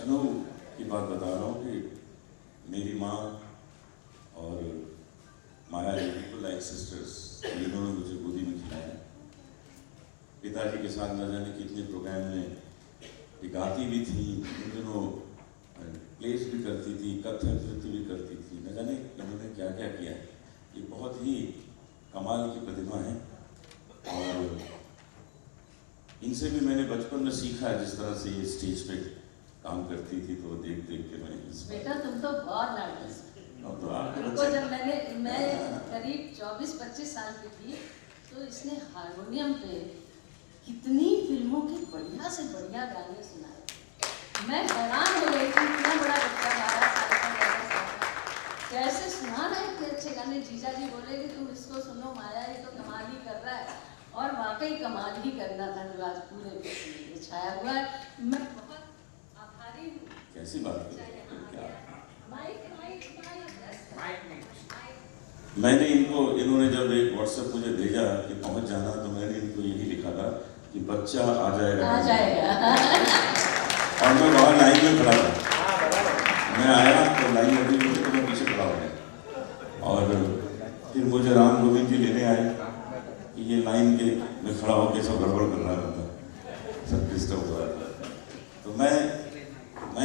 लखनऊ की बात बता रहा हूँ कि मेरी माँ और माया बिल्कुल लाइक सिस्टर्स, इन्होंने मुझे गोदी में खिलाया। पिताजी के साथ न जाने कितने प्रोग्राम में ये गाती भी थी, उन दिनों प्लेस भी करती थी, कथक नृत्य भी करती थी, न जाने इन्होंने क्या क्या किया है। ये बहुत ही कमाल की प्रतिभा है और इनसे भी मैंने बचपन में सीखा है जिस तरह से ये स्टेज पे काम करती थी, तो देख देख के मैं बेटा तुम तो बहुत नाटक तो जब मैं करीब 24-25 साल की थी तो इसने हारमोनियम पे कितनी फिल्मों के बढ़िया से बढ़िया गाने सुनाए। मैं हैरान हो गई थी, इतना बड़ा बच्चा 12 साल का 11 साल का कैसे सुना रहा है इतने अच्छे गाने। जीजा जी बोले कि तुम इसको सुनो माया, ये तो कमाल ही कर रहा है। और वाकई कमाल ही करना था जो आज पूरे छाया हुआ है। मैं बहुत आभारी हूँ। कैसी बात है। मैंने इन्होंने जब एक व्हाट्सएप मुझे भेजा कि पहुंच जाना, तो मैंने इनको यही लिखा था कि बच्चा आ जाएगा और मैं वहाँ लाइन में खड़ा था। मैं आया तो लाइन लगी हुई थी तो मैं पीछे खड़ा हो गया और फिर मुझे राम गोविंद जी लेने आए कि ये लाइन के में खड़ा होकर सब गड़बड़ कर रहा था, सब डिस्टर्ब हो रहा था। तो मैं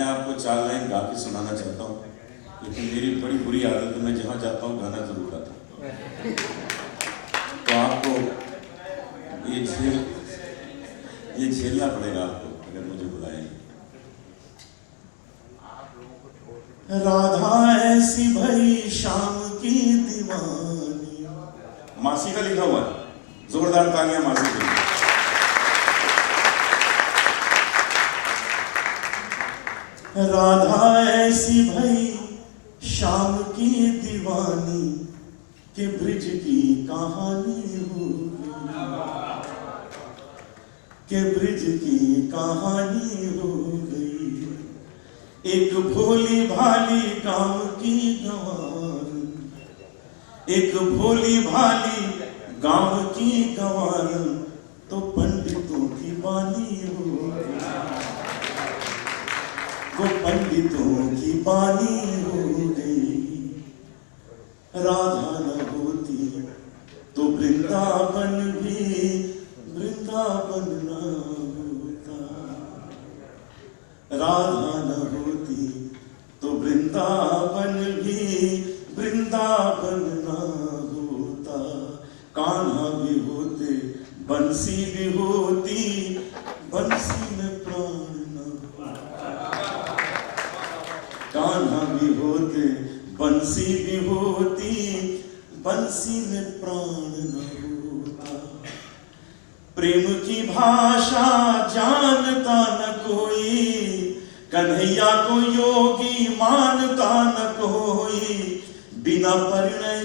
आपको 4 लाइन गा के सुनाना चाहता हूँ, लेकिन मेरी बड़ी बुरी आदत है, मैं जहाँ जाता हूँ गाना जरूर गाता हूँ। तो आपको ये झेलना पड़ेगा आपको अगर मुझे बुलाएंगे। राधा ऐसी भई शाम की दीवानी, मासी का लिखा हुआ है, जोरदार तालियां मासी के लिए। राधा ऐसी भई शाम की दीवानी के ब्रिज की कहानी हो गई, के ब्रिज की कहानी हो गई। एक भोली भाली गांव की गंवार, एक भोली भाली गांव की गंवार तो पंडितों की बानी हो गई, वो पंडितों की बानी हो गई। राधा न होती तो वृंदावन भी वृंदावन न होता। राधा न होती तो वृंदावन भी वृंदावन न होता। कान्हा भी होते बंसी भी होती, बंसी में प्राण न होता। कान्हा भी होते बंसी भी होती, बंसी में प्राण न होता। प्रेम की भाषा जानता न कोई, कन्हैया को योगी मानता न कोई। बिना परिणय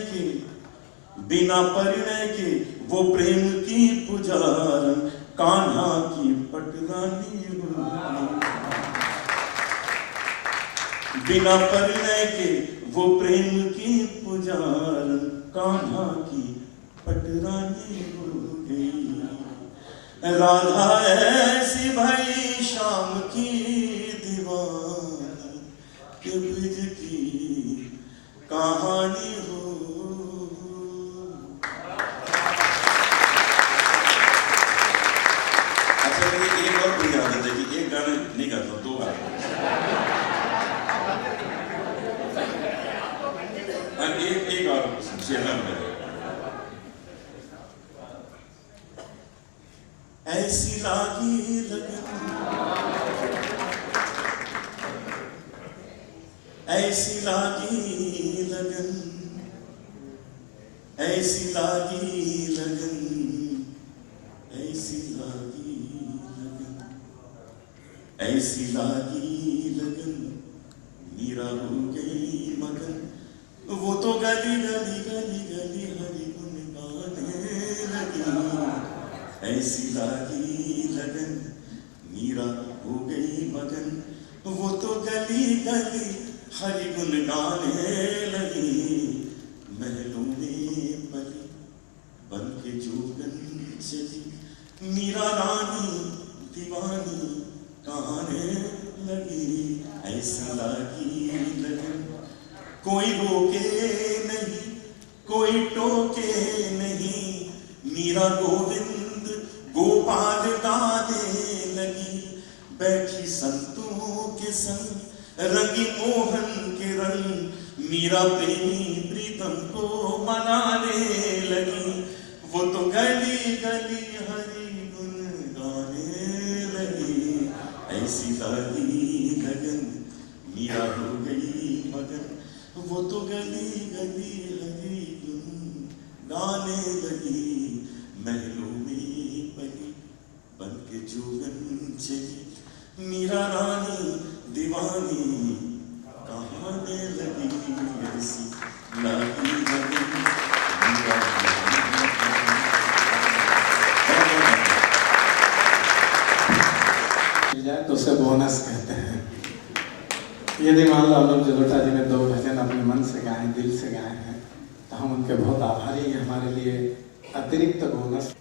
के वो प्रेम की पुजारन कान्हा की पटरानी होती। बिना परिणय के वो प्रेम की पुजारन कान्हा की पटरानी हो गई। राधा ऐसी भई शाम की दीवानी के ब्रिज की कहानी हो। अच्छा, मेरी एक और बुरी आदत है कि एक गाना नहीं गाता, 2 गाने। एक और झेलना पड़ेगा। ऐसी लागी लगन, ऐसी लागी लगन, ऐसी लागी लगन, ऐसी लागी लगन, ऐसी लागी लगन, मीरा हो गई मगन। वो तो गली गली गली गली हरि गुन गाने लगी। ऐसी लागी लगन, मीरा हो गई मगन। वो तो गली गली हरि गुन गाने लगी। महलों में पली बन के जोगन चली, मीरा रानी दीवानी कहाने लगी। ऐसी लागी लगन कोई रोके नहीं, कोई टोके नहीं, मीरा गोविंद गोपाल गाने लगी, बैठी संतों के संग रंगी मोहन के रंग, मीरा प्रेमी प्रीतम को मनाने लगी, वो तो गली गली हरी गुन गाने लगी, ऐसी लागी लगन मीरा हो गई मगन, वो तो गली गली हरी गुन गाने लगी, महलों में पली बन के जोगन चली, मीरा रानी दीवानी कहाने लगी, ऐसी लागी लगन मीरा जाए तो उसे बोनस कहते हैं। यदि मान लो अमर जलोटा जी ने 2 भजन अपने मन से गाए, दिल से गाए हैं, तो हम उनके बहुत आभारी हैं। हमारे लिए अतिरिक्त बोनस।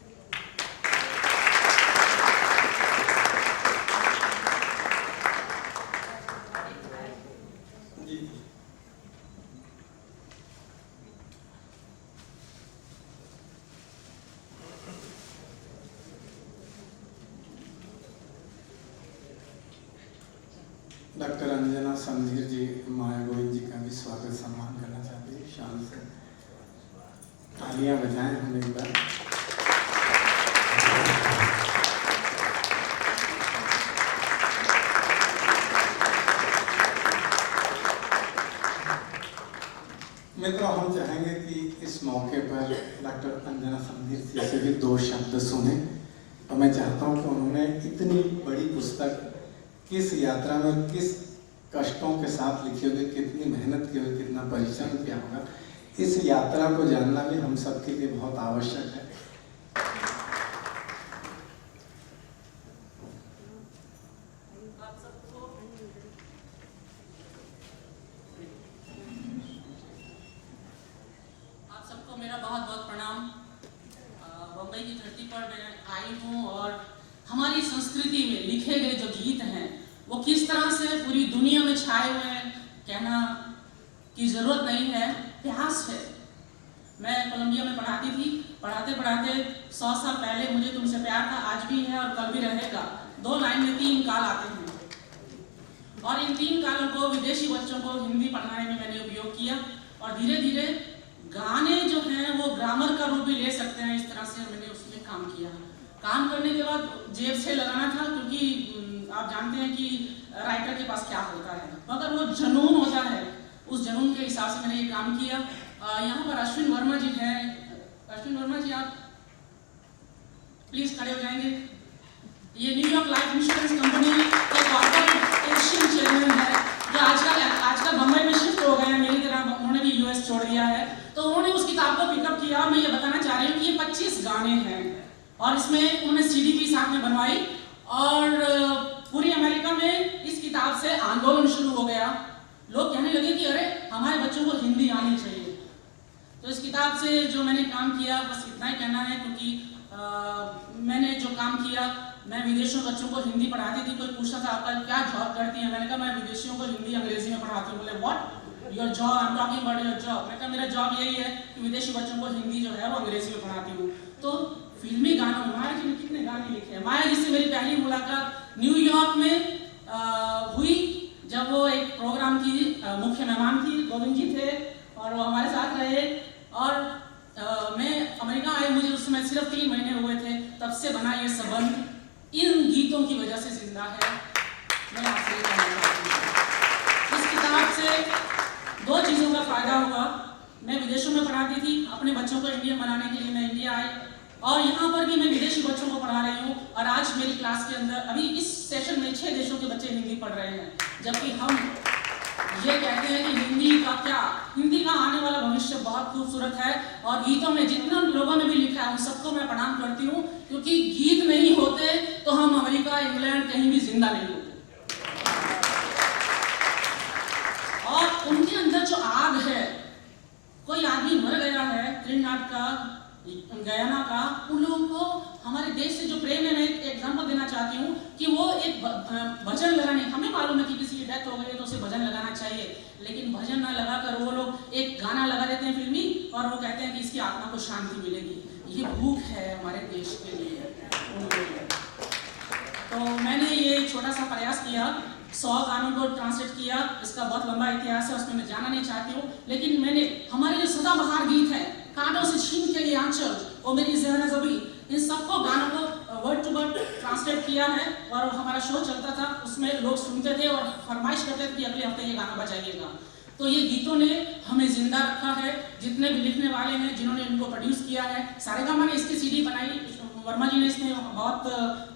डॉक्टर अंजना समधीर जी माया गोविंद जी का भी स्वागत सम्मान करना चाहते हैं। शान से तालियां बजाएं हम एक बार। मित्रों, हम चाहेंगे कि इस मौके पर डॉक्टर अंजना समधीर जी से भी 2 शब्द सुने। और मैं चाहता हूं कि उन्होंने इतनी बड़ी पुस्तक किस यात्रा में किस कष्टों के साथ लिखी होगी, कितनी मेहनत की होगी, कितना परिश्रम किया होगा, इस यात्रा को जानना भी हम सबके लिए बहुत आवश्यक है। आप सबको मेरा बहुत बहुत प्रणाम। बम्बई की धरती पर मैं आई हूँ और हमारी संस्कृति में लिखे गए जो गीत हैं वो किस तरह से पूरी दुनिया में छाए हुए हैं, कहना की जरूरत नहीं है, इतिहास है। मैं कोलंबिया में पढ़ाती थी, पढ़ाते पढ़ाते 100 साल पहले मुझे तुमसे प्यार था, आज भी है और कल भी रहेगा। 2 लाइन में 3 काल आते हैं और इन 3 कालों को विदेशी बच्चों को हिंदी पढ़ाने में मैंने उपयोग किया और धीरे धीरे गाने जो हैं वो ग्रामर का रूप भी ले सकते हैं। इस तरह से मैंने उसमें काम किया। काम करने के बाद जेब से लगाना था, क्योंकि आप जानते हैं कि राइटर के पास क्या होता है, मगर वो जुनून होता है, उस जुनून के हिसाब से मैंने ये काम किया। यहाँ पर अश्विन वर्मा जी हैं। अश्विन वर्मा जी, आप प्लीज खड़े हो जाएंगे। ये न्यूयॉर्क लाइफ इंश्योरेंस कंपनी के कॉर्पोरेट एशियन चेयरमैन है, जो आजकल बम्बई में शिफ्ट हो गए हैं मेरी तरह। उन्होंने भी यूएस छोड़ दिया है, तो उन्होंने उस किताब को पिकअप किया। मैं ये बताना चाह रही हूँ कि ये 25 गाने हैं और इसमें उन्होंने सीडी भी साथ में बनवाई और पूरी अमेरिका में इस किताब से आंदोलन शुरू हो गया। लोग कहने लगे कि अरे हमारे बच्चों को हिंदी आनी चाहिए। तो इस किताब से जो मैंने काम किया, बस इतना ही कहना है, क्योंकि मैंने जो काम किया, मैं विदेशों बच्चों को हिंदी पढ़ाती थी। कोई पूछता था आपका क्या जॉब करती है, मैंने कहा मैं विदेशियों को हिंदी अंग्रेजी में पढ़ाती हूँ। बोले what your job, I am talking about your job. मैं कहा मेरा जॉब यही है कि विदेशी बच्चों को हिंदी जो है वो अंग्रेजी में पढ़ाती हूँ। तो फिल्मी गानों में माया जी ने कितने गाने लिखे हैं। माया जी से मेरी पहली मुलाकात न्यूयॉर्क में हुई, जब वो एक प्रोग्राम की मुख्य मेहमान थी। गोविंद जी थे और वो हमारे साथ रहे और मैं अमेरिका आई, मुझे उस समय सिर्फ 3 महीने हुए थे। तब से बना ये संबंध इन गीतों की वजह से जिंदा है। मैं आपसे ये कहना चाहती हूँ, इस किताब से 2 चीज़ों का फायदा हुआ। मैं विदेशों में पढ़ाती थी, अपने बच्चों को इंडियन बनाने के लिए मैं इंडिया आई और यहाँ पर भी मैं विदेशी बच्चों को पढ़ा रही हूँ। और आज मेरी क्लास के अंदर अभी इस सेशन में 6 देशों के बच्चे हिंदी पढ़ रहे हैं, जबकि हम ये कहते हैं कि हिंदी का क्या, हिंदी का आने वाला भविष्य बहुत खूबसूरत है। और गीतों में जितना लोगों ने भी लिखा है उन सबको मैं प्रणाम करती हूँ, क्योंकि गीत नहीं होते तो हम अमेरिका, इंग्लैंड कहीं भी जिंदा नहीं होते। और उनके अंदर जो आग है, कोई आदमी मर गया है त्रिनाद का, गयाना का, उन लोगों को हमारे देश से जो प्रेम है। मैं एक एग्जांपल देना चाहती हूँ कि वो एक भजन लगाने, हमें मालूम है कि किसी की डेथ हो गई है तो उसे भजन ना लगाकर वो लोग एक गाना लगा देते हैं फिल्मी और वो कहते हैं कि इसकी आत्मा को शांति मिलेगी। ये भूख है हमारे देश के लिए, उनके लिए। तो मैंने ये छोटा सा प्रयास किया, 100 गानों को ट्रांसलेट किया। इसका बहुत लंबा इतिहास है, उसमें मैं जाना नहीं चाहती हूँ, लेकिन मैंने हमारे जो सदाबहार गीत हैं, कांटों से छीन के ये आंचल, ओ मेरी ज़हन ज़बी, इन सबको गानों को वर्ड टू वर्ड ट्रांसलेट किया है। और हमारा शो चलता था, उसमें लोग सुनते थे और फरमाइश करते थे कि अगले हफ्ते ये गाना बजाइएगा। तो ये गीतों ने हमें जिंदा रखा है। जितने भी लिखने वाले हैं, जिन्होंने इनको प्रोड्यूस किया है, सारेगामा ने इसकी सीडी बनाई, वर्मा जी ने इसमें बहुत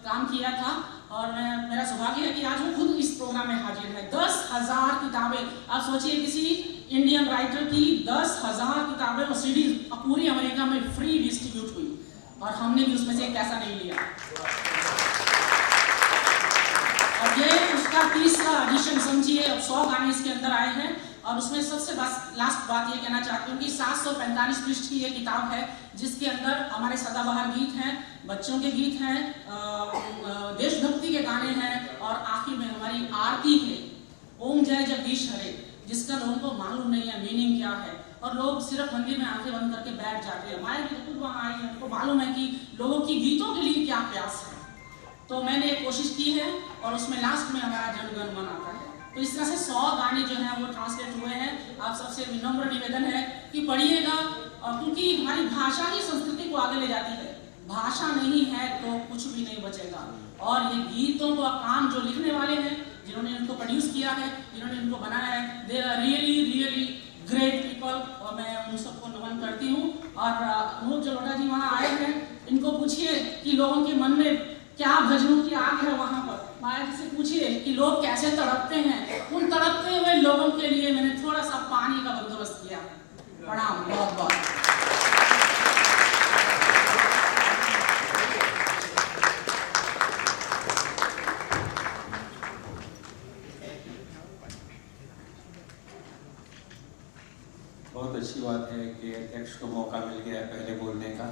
काम किया था। और मेरा सौभाग्य है कि आज वो खुद इस प्रोग्राम में हाजिर है। 10,000 किताबें, आप सोचिए किसी इंडियन राइटर की 10,000 किताबें और सीडी पूरी अमेरिका में फ्री डिस्ट्रीब्यूट हुई, और हमने भी उसमें से एक पैसा नहीं लिया। और ये उसका 30वां एडिशन समझिए। अब 100 गाने इसके अंदर आए हैं। और उसमें सबसे लास्ट बात ये कहना चाहती हूँ कि 745 पृष्ठ की ये किताब है, जिसके अंदर हमारे सदाबहार गीत हैं, बच्चों के गीत हैं, देशभक्ति के गाने हैं, और आखिर में हमारी आरती है, ओम जय जगदीश हरे, जिसका लोगों को मालूम नहीं है मीनिंग क्या है, और लोग सिर्फ मंदिर में आंखें बंद करके बैठ जाते हैं। माया जी खुद वहाँ आई है, उनको मालूम है कि लोगों की गीतों के लिए क्या प्यास है। तो मैंने एक कोशिश की है, और उसमें लास्ट में हमारा जनगण मन आता है। तो इस तरह से 100 गाने जो हैं वो ट्रांसलेट हुए हैं। आप सबसे विनम्र निवेदन है कि पढ़िएगा, क्योंकि हमारी भाषा ही संस्कृति को आगे ले जाती है। भाषा नहीं है तो कुछ भी नहीं बचेगा। और ये गीतों का काम जो लिखने वाले हैं, जिन्होंने इनको प्रोड्यूस किया है, जिन्होंने इनको बनाया है, they are really really great people, और मैं उन सबको नमन करती हूँ। और अनूप जलोटा जी वहाँ आए हैं, इनको पूछिए कि लोगों के मन में क्या भजनों की आग है वहाँ पर। माया जी से पूछिए कि लोग कैसे तड़पते हैं। उन तड़पते हुए लोगों के लिए मैंने थोड़ा सा पानी का बंदोबस्त किया। प्रणाम, बहुत बहुत। बहुत अच्छी बात है कि अध्यक्ष को मौका मिल गया है पहले बोलने का,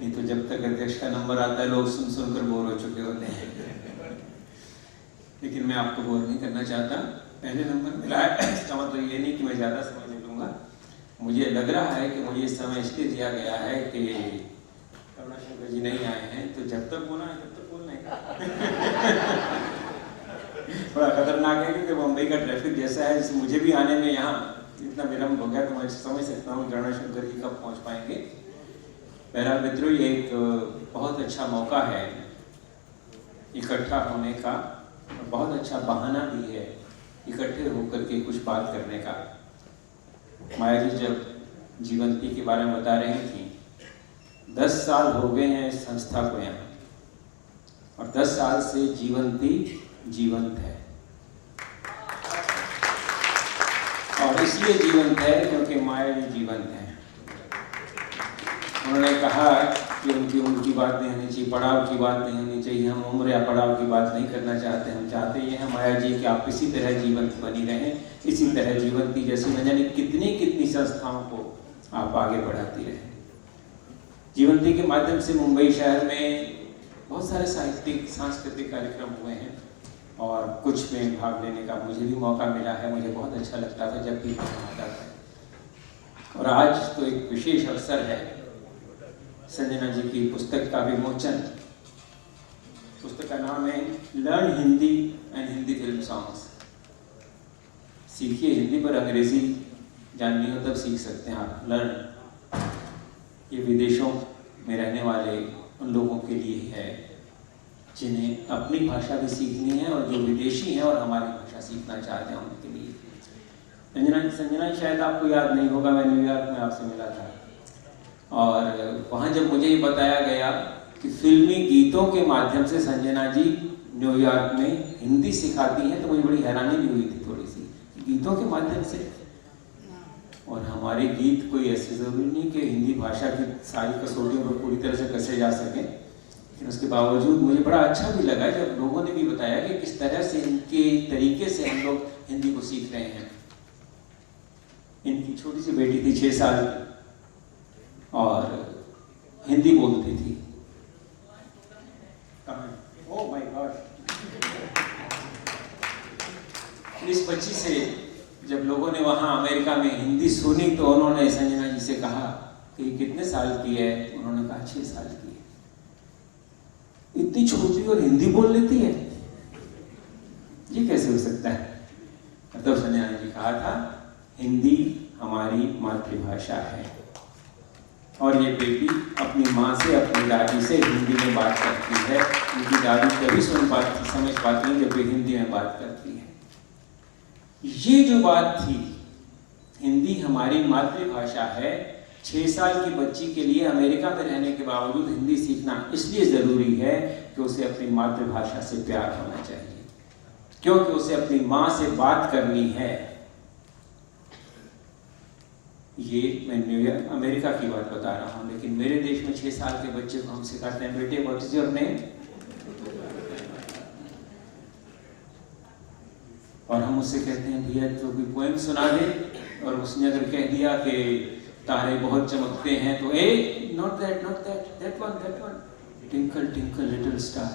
नहीं तो जब तक अध्यक्ष का नंबर आता है लोग सुन सुनकर बोर हो चुके होते हैं। लेकिन मैं आपको बोर नहीं करना चाहता, पहले नंबर मिला है, इसका मतलब ये नहीं कि मैं ज़्यादा समय ले लूँगा। मुझे लग रहा है कि मुझे इस समय इसलिए दिया गया है कि करुणाशंकर जी नहीं आए हैं, तो जब तक बोलना है तब तक बोलने का। बड़ा खतरनाक है क्योंकि मुंबई का ट्रैफिक जैसा है, जिससे मुझे भी आने में यहाँ इतना विलम्ब हो गया, तो मैं समझ सकता हूँ करुणाशंकर जी कब पहुँच पाएंगे। बहरहाल मित्रों, ये एक बहुत अच्छा मौका है इकट्ठा होने का, और बहुत अच्छा बहाना भी है इकट्ठे होकर के कुछ बात करने का। माया जी जब जीवंती के बारे में बता रही थी, 10 साल हो गए हैं इस संस्था को यहाँ, और 10 साल से जीवंती जीवंत है। और इसलिए जीवंत है क्योंकि माया जी जीवंत है। उन्होंने कहा कि उनकी उम्र की बात नहीं होनी चाहिए, पड़ाव की बात नहीं होनी चाहिए। हम उम्र या पड़ाव की बात नहीं करना चाहते। हम चाहते ये हैं माया जी कि आप इसी तरह जीवंत बनी रहें, इसी तरह जीवंती जैसी न जाने कितनी कितनी संस्थाओं को आप आगे बढ़ाती रहें। जीवंती के माध्यम से मुंबई शहर में बहुत सारे साहित्यिक सांस्कृतिक कार्यक्रम हुए हैं, और कुछ में भाग लेने का मुझे भी मौका मिला है। मुझे बहुत अच्छा लगता था जब भी आता था। और आज तो एक विशेष अवसर है संजना जी की पुस्तक का विमोचन। पुस्तक का नाम है learn Hindi and Hindi film songs. सीखिए हिंदी पर अंग्रेजी जाननी हो तब सीख सकते हैं आप। लर्न, ये विदेशों में रहने वाले उन लोगों के लिए है जिन्हें अपनी भाषा भी सीखनी है, और जो विदेशी हैं और हमारी भाषा सीखना चाहते हैं उनके लिए। संजना शायद आपको याद नहीं होगा, मैं न्यूयॉर्क में आपसे मिला था, और वहाँ जब मुझे ये बताया गया कि फिल्मी गीतों के माध्यम से संजना जी न्यूयॉर्क में हिंदी सिखाती हैं, तो मुझे बड़ी हैरानी भी हुई थी थोड़ी सी, गीतों के माध्यम से। और हमारे गीत कोई ऐसे ज़रूरी नहीं कि हिंदी भाषा की सारी कसौटियों पर पूरी तरह से कसे जा सकें, लेकिन उसके बावजूद मुझे बड़ा अच्छा भी लगा जब लोगों ने भी बताया कि किस तरह से इनके तरीके से हम लोग हिंदी को सीख रहे हैं। इनकी छोटी सी बेटी थी 6 साल की, और हिंदी बोलती थी। ओह माय गॉड, इस बच्ची से जब लोगों ने वहाँ अमेरिका में हिंदी सुनी तो उन्होंने संजना जी से कहा कि कितने साल की है? उन्होंने कहा 6 साल की है। इतनी छोटी और हिंदी बोल लेती है, ये कैसे हो सकता है? तब संजना जी कहा था हिंदी हमारी मातृभाषा है और ये बेटी अपनी माँ से, अपनी दादी से हिंदी में बात करती है। उनकी दादी कभी समझ पाती है जब वे हिंदी में बात करती है। ये जो बात थी, हिंदी हमारी मातृभाषा है, 6 साल की बच्ची के लिए अमेरिका में रहने के बावजूद हिंदी सीखना इसलिए ज़रूरी है कि उसे अपनी मातृभाषा से प्यार होना चाहिए, क्योंकि उसे अपनी माँ से बात करनी है। ये मैं न्यूयॉर्क अमेरिका की बात बता रहा हूँ, लेकिन मेरे देश में 6 साल के बच्चे को हम सिखाते हैं, बेटे व्हाट इज योर नेम, और हम उससे कहते हैं भैया तो कोई पोएम सुना दे, और उसने अगर कह दिया कि तारे बहुत चमकते हैं तो a not that that one twinkle twinkle little star.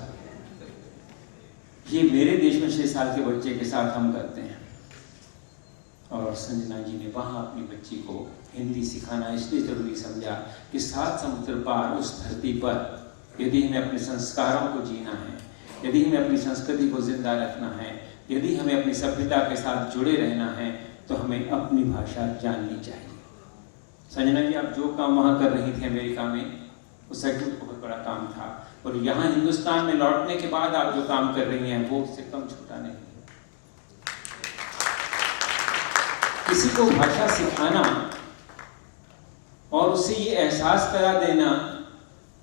ये मेरे देश में 6 साल के बच्चे के साथ हम करते हैं। और संजना जी ने वहाँ अपनी बच्ची को हिंदी सिखाना इसलिए ज़रूरी समझा कि 7 समुद्र पार उस धरती पर यदि हमें अपने संस्कारों को जीना है, यदि हमें अपनी संस्कृति को जिंदा रखना है, यदि हमें अपनी सभ्यता के साथ जुड़े रहना है, तो हमें अपनी भाषा जाननी चाहिए। संजना जी, आप जो काम वहाँ कर रही थी अमेरिका में, वो सच में बहुत बड़ा काम था, और यहाँ हिंदुस्तान में लौटने के बाद आप जो काम कर रही हैं वो उससे कम छोटा नहीं है। किसी को भाषा सिखाना और उसे ये एहसास करा देना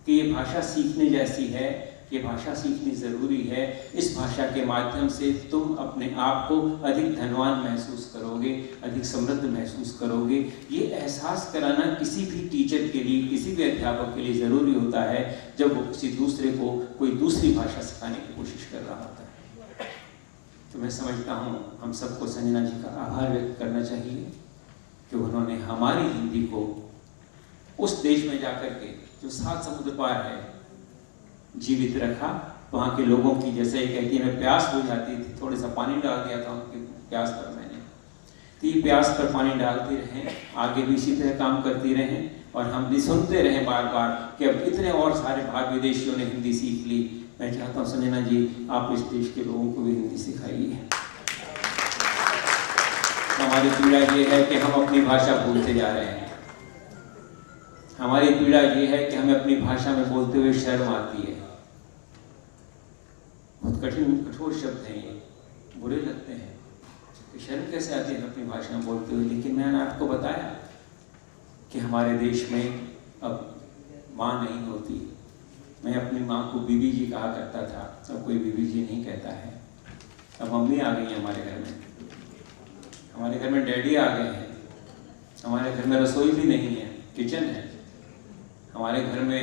कि ये भाषा सीखने जैसी है, ये भाषा सीखनी ज़रूरी है, इस भाषा के माध्यम से तुम अपने आप को अधिक धनवान महसूस करोगे, अधिक समृद्ध महसूस करोगे। ये एहसास कराना किसी भी टीचर के लिए, किसी भी अध्यापक के लिए ज़रूरी होता है जब वो किसी दूसरे को कोई दूसरी भाषा सिखाने की कोशिश कर रहा होता है। तो मैं समझता हूँ हम सबको संजना जी का आभार व्यक्त करना चाहिए कि उन्होंने हमारी हिंदी को उस देश में जाकर के जो 7 समुद्र पार है जीवित रखा। वहाँ के लोगों की, जैसे ये कहती है, मैं प्यास बुझाती थी, थोड़ा सा पानी डाल दिया था उनकी प्यास पर मैंने, तो ये प्यास पर पानी डालते रहें, आगे भी इसी तरह काम करती रहें, और हम भी सुनते रहें बार बार कि अब इतने और सारे भाग विदेशियों ने हिंदी सीख ली। मैं चाहता हूँ संजना जी, आप इस देश के लोगों को भी हिंदी सिखाइए। हमारी पीड़ा ये है कि हम अपनी भाषा भूलते जा रहे हैं। हमारी पीड़ा ये है कि हमें अपनी भाषा में बोलते हुए शर्म आती है। बहुत कठिन कठोर शब्द हैं ये, बुरे लगते हैं कि शर्म कैसे आती है अपनी भाषा में बोलते हुए। लेकिन मैंने आपको बताया कि हमारे देश में अब माँ नहीं होती। मैं अपनी माँ को बीबी जी कहा करता था, अब कोई बीबी जी नहीं कहता है। अब मम्मी आ गई है हमारे घर में, हमारे घर में डैडी आ गए हैं, हमारे घर में रसोई भी नहीं है, किचन है, हमारे घर में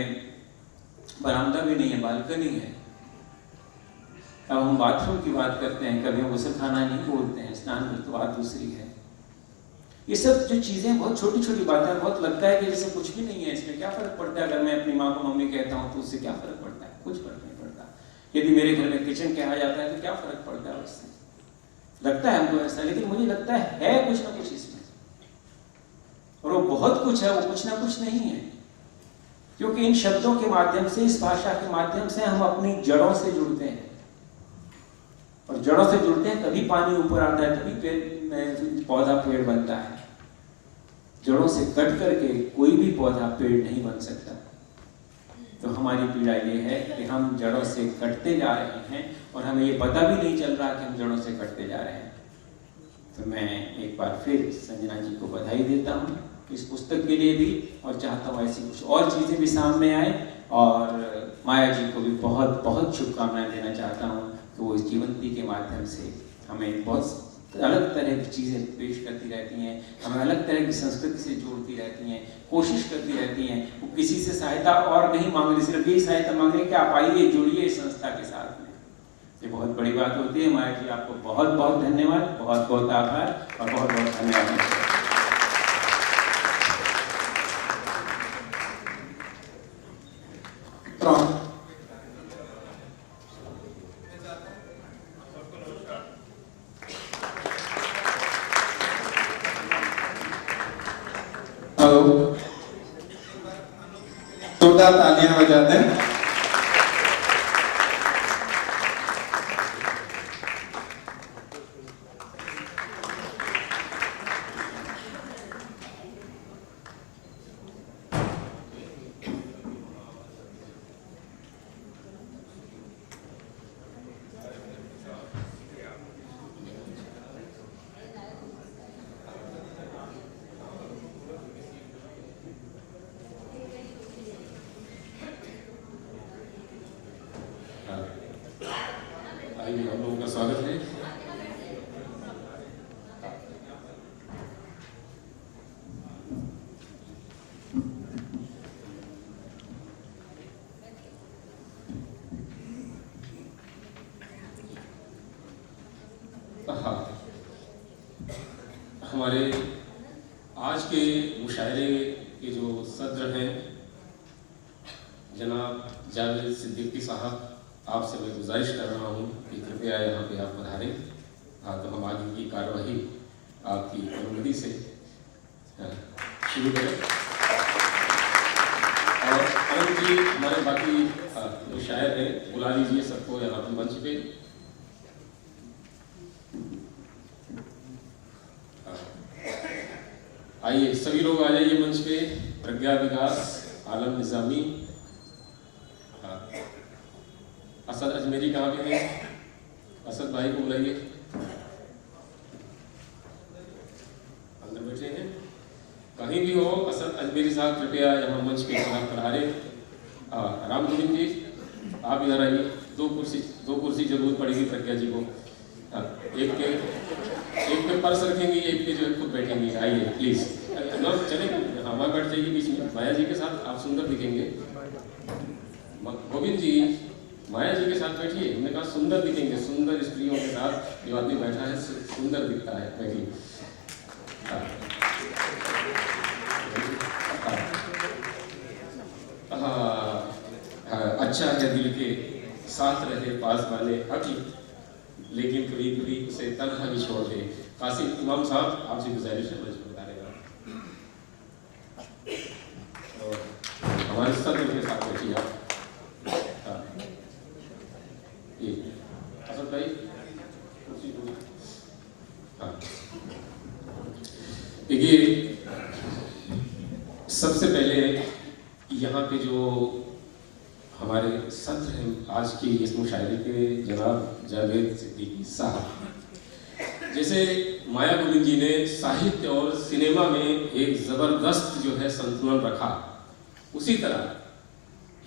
बरामदा भी नहीं है, बालकनी है। अब हम बाथरूम की बात करते हैं, कभी हम गुस्लखाना नहीं बोलते हैं, स्नान की तो बात दूसरी है। ये सब जो चीज़ें बहुत छोटी छोटी बातें, बहुत लगता है कि जैसे कुछ भी नहीं है, इसमें क्या फ़र्क पड़ता है। अगर मैं अपनी माँ को मम्मी कहता हूँ तो उससे क्या फ़र्क पड़ता है? कुछ फ़र्क नहीं पड़ता। यदि मेरे घर में किचन कहा जाता है तो क्या फ़र्क पड़ता है उससे? लगता है हमको ऐसा, लेकिन मुझे लगता है कुछ ना कुछ इसमें, और वो बहुत कुछ है, वो कुछ ना कुछ नहीं है। क्योंकि इन शब्दों के माध्यम से, इस भाषा के माध्यम से हम अपनी जड़ों से जुड़ते हैं, और जड़ों से जुड़ते हैं तभी पानी ऊपर आता है, तभी पौधा पेड़ बनता है। जड़ों से कट करके कोई भी पौधा पेड़ नहीं बन सकता। तो हमारी पीड़ा ये है कि हम जड़ों से कटते जा रहे हैं और हमें ये पता भी नहीं चल रहा कि हम जड़ों से कटते जा रहे हैं। तो मैं एक बार फिर संजना जी को बधाई देता हूँ इस पुस्तक के लिए भी, और चाहता हूँ ऐसी कुछ और चीज़ें भी सामने आए, और माया जी को भी बहुत बहुत शुभकामनाएं देना चाहता हूँ कि वो इस जीवंती के माध्यम से हमें बहुत अलग तरह की चीज़ें पेश करती रहती हैं, हमें अलग तरह की संस्कृति से जोड़ती रहती हैं, कोशिश करती रहती हैं। वो किसी से सहायता और नहीं मांग रही, सिर्फ यही सहायता मांग रही कि आप आइए, जुड़िए इस संस्था के साथ में। ये बहुत बड़ी बात होती है। माया जी, आपको बहुत बहुत धन्यवाद, बहुत बहुत आभार और बहुत बहुत धन्यवाद। हेलो, जोरदार तालियां बजाते हैं। आइए, हम लोगों का स्वागत है। हमारे आज के मुशायरे के जो सदर हैं जनाब जावेद सिद्दीकी साहब, आपसे मैं गुजारिश कर रहा हूँ कि कृपया यहाँ पे आप पधारें। तो हम आगे की कार्यवाही आपकी अनुमति से शुरू करें। और अनंत जी, हमारे बाकी जो शायर हैं, बुला लीजिए सबको यहाँ पर मंच पे। आइए सभी लोग आ जाइए मंच पे। प्रज्ञा विकास, आलम निजामी, असद अजमेरी कहाँ पे हैं? असद भाई को बुलाइए, अंदर बैठे हैं। कहीं भी हो, असद अजमेरी साहब कृपया यहाँ मंच पे पधारे। राम गोविंद जी, आप इधर आइए। दो कुर्सी जरूरत पड़ेगी प्रज्ञा जी को। एक पे पर्स रखेंगे, एक पे जो है खुद बैठेंगे। आइए प्लीज, चले हमारे बैठ जाइए बीच में। माया जी के साथ आप सुंदर दिखेंगे। गोविंद जी, माया जी के साथ बैठिए। हमने कहा सुंदर दिखेंगे, सुंदर स्त्रियों के साथ जो आदमी बैठा है सुंदर दिखता है। बैठिए। अच्छा है दिल के साथ रहे पास वाले अभी, लेकिन कभी कभी उसे तन्हा भी छोड़ दे। कासिम इमाम साहब, आपसे गुजारिश है, मुझे बताएगा। हमारे सदर के साथ बैठिए आप। असद भाई, देखिए, सबसे पहले यहाँ पे जो हमारे सत्र हैं आज की इस मुशायरे के, जनाब जावेद सिद्दीकी साहब, जैसे माया गोविंद जी ने साहित्य और सिनेमा में एक ज़बरदस्त जो है संतुलन रखा, उसी तरह